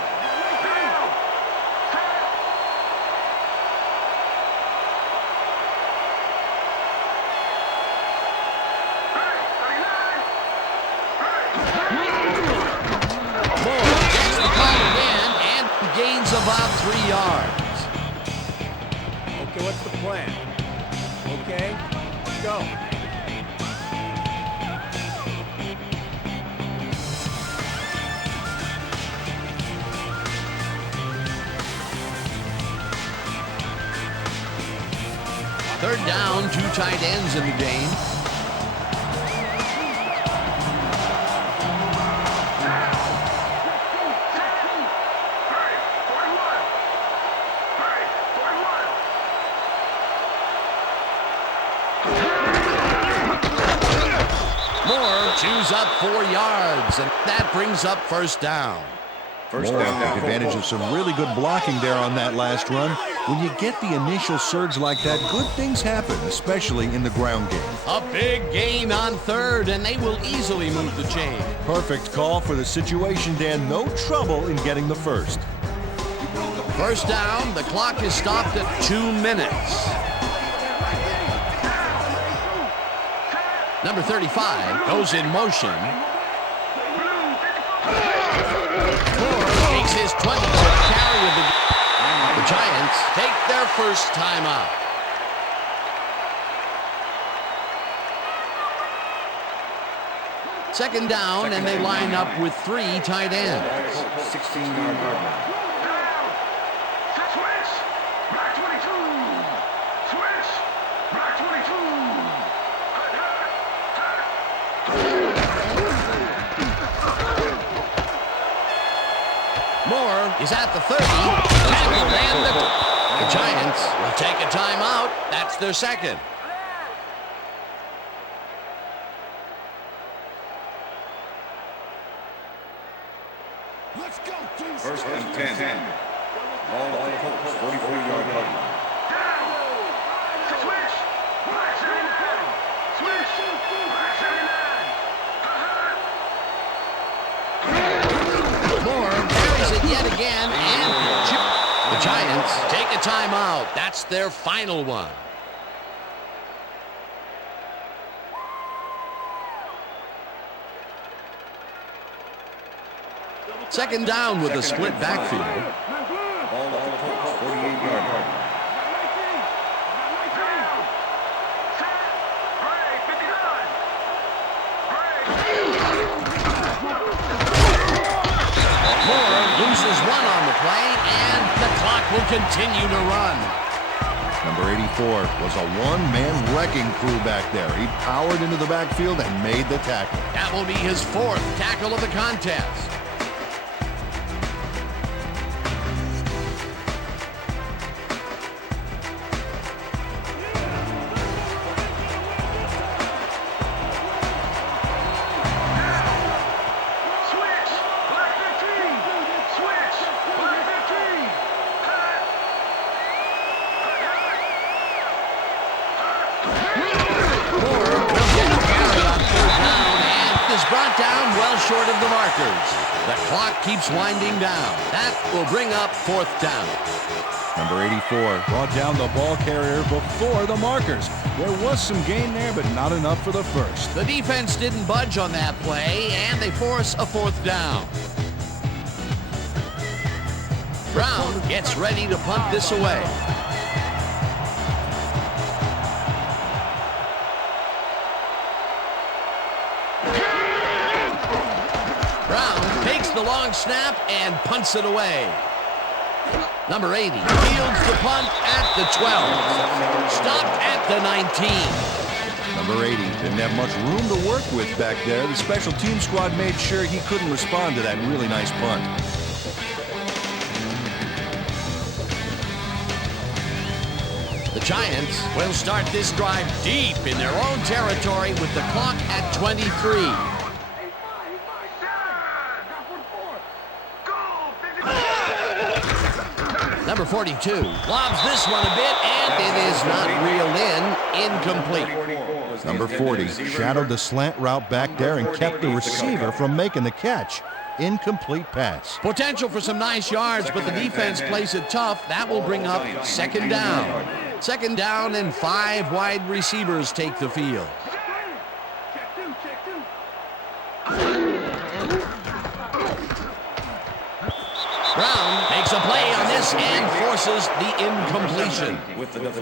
Gains about 3 yards. Okay, what's the plan? Okay, go. Third down, 2 tight ends in the game. Chews up 4 yards, and that brings up first down. Moore took advantage of some really good blocking there on that last run. When you get the initial surge like that, good things happen, especially in the ground game. A big gain on third, and they will easily move the chain. Perfect call for the situation, Dan. No trouble in getting the first. First down, the clock is stopped at 2 minutes. Number 35 goes in motion. Moore takes his 20th carry of the game. The Giants take their first timeout. Second down, and they line up with 3 tight ends. 16-yard line. Moore is at the 30. And the Giants will take a timeout. That's their second. Let's go, Jason. First and 10. Ball on the Colts, 44-yard line. Moore carries it yet again, and the Giants take a timeout. That's their final one. Second down with a split backfield. Ball on the Colts, 48-yard line. Moore loses one on the play, and the clock will continue to run. Number 84 was a one-man wrecking crew back there. He powered into the backfield and made the tackle. That will be his 4th tackle of the contest. Brought down well short of the markers. The clock keeps winding down. That will bring up 4th down. Number 84 brought down the ball carrier before the markers. There was some gain there, but not enough for the first. The defense didn't budge on that play, and they force a 4th down. Brown gets ready to punt this away. The long snap and punts it away. Number 80 fields the punt at the 12. Stopped at the 19. Number 80 didn't have much room to work with back there. The special team squad made sure he couldn't respond to that really nice punt. The Giants will start this drive deep in their own territory with the clock at 23. Number 42 lobs this one a bit, and it is not reeled in. Incomplete. Number 40 shadowed the slant route back there and kept the receiver from making the catch. Incomplete pass. Potential for some nice yards, but the defense plays it tough. That will bring up 2nd down. 2nd down, and 5 wide receivers take the field. Brown makes a play on this and forces the incompletion.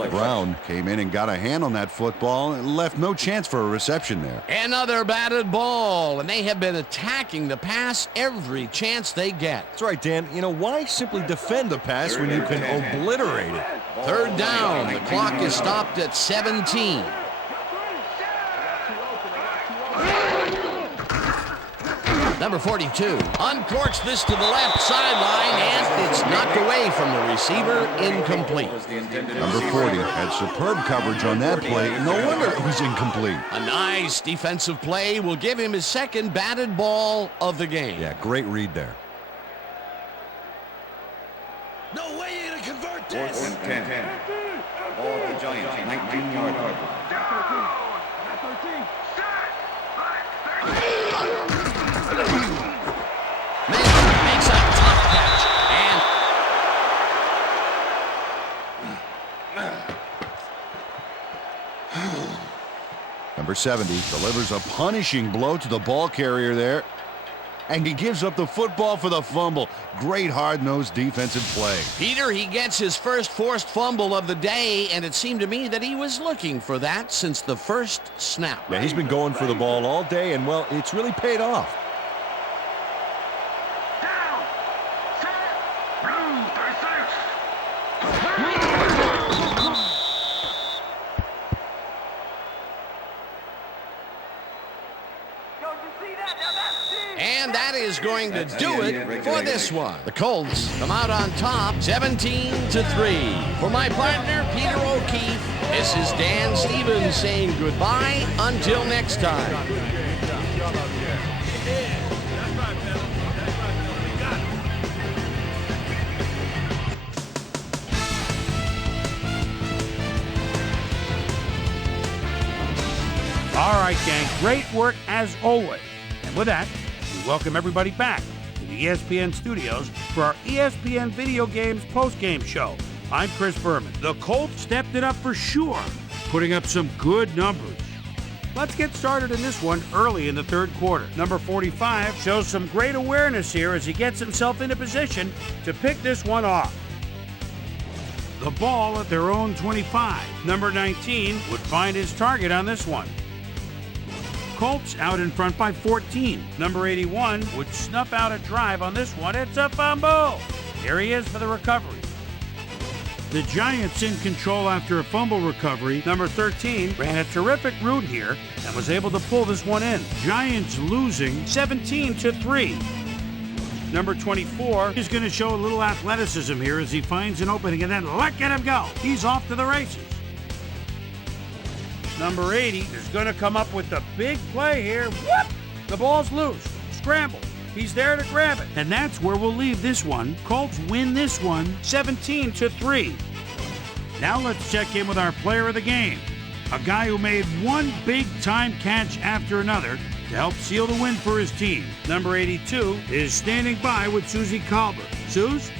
Brown came in and got a hand on that football and left no chance for a reception there. Another batted ball, and they have been attacking the pass every chance they get. That's right, Dan. You know, why simply defend the pass when you can obliterate it? 3rd down. The clock is stopped at 17. Number 42 uncorks this to the left sideline, and it's knocked away from the receiver. Incomplete. Number 40 had superb coverage on that play. No wonder it was incomplete. A nice defensive play will give him his 2nd batted ball of the game. Yeah, great read there. No way to convert this. 4th and 10. Ball at the Giants, 19-yard line. Makes a tough catch, Number 70 delivers a punishing blow to the ball carrier there. and he gives up the football for the fumble. Great hard-nosed defensive play. Peter, he gets his first forced fumble of the day, and it seemed to me that he was looking for that since the first snap. Yeah, he's been going for the ball all day, and, well, it's really paid off. And that is going to do it for this one. The Colts come out on top, 17-3. For my partner, Peter O'Keefe, this is Dan Stevens saying goodbye until next time. All right, gang, great work as always. And with that, we welcome everybody back to the ESPN studios for our ESPN Video Games postgame show. I'm Chris Berman. The Colts stepped it up for sure, putting up some good numbers. Let's get started in this one early in the third quarter. Number 45 shows some great awareness here as he gets himself into position to pick this one off. The ball at their own 25. Number 19 would find his target on this one. Colts out in front by 14. Number 81 would snuff out a drive on this one. It's a fumble. Here he is for the recovery. The Giants in control after a fumble recovery. Number 13 ran a terrific route here and was able to pull this one in. Giants losing 17-3. Number 24 is going to show a little athleticism here as he finds an opening and then look at him go. He's off to the races. Number 80 is going to come up with the big play here. Whoop! The ball's loose. Scramble. He's there to grab it. And that's where we'll leave this one. Colts win this one 17-3. Now let's check in with our player of the game. A guy who made one big-time catch after another to help seal the win for his team. Number 82 is standing by with Susie Colbert. Suze?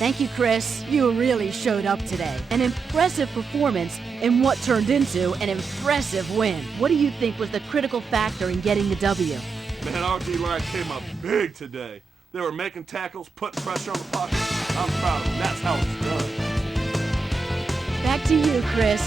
Thank you, Chris. You really showed up today. An impressive performance in what turned into an impressive win. What do you think was the critical factor in getting the W? Man, our D-line came up big today. They were making tackles, putting pressure on the pocket. I'm proud of them. That's how it's done. Back to you, Chris.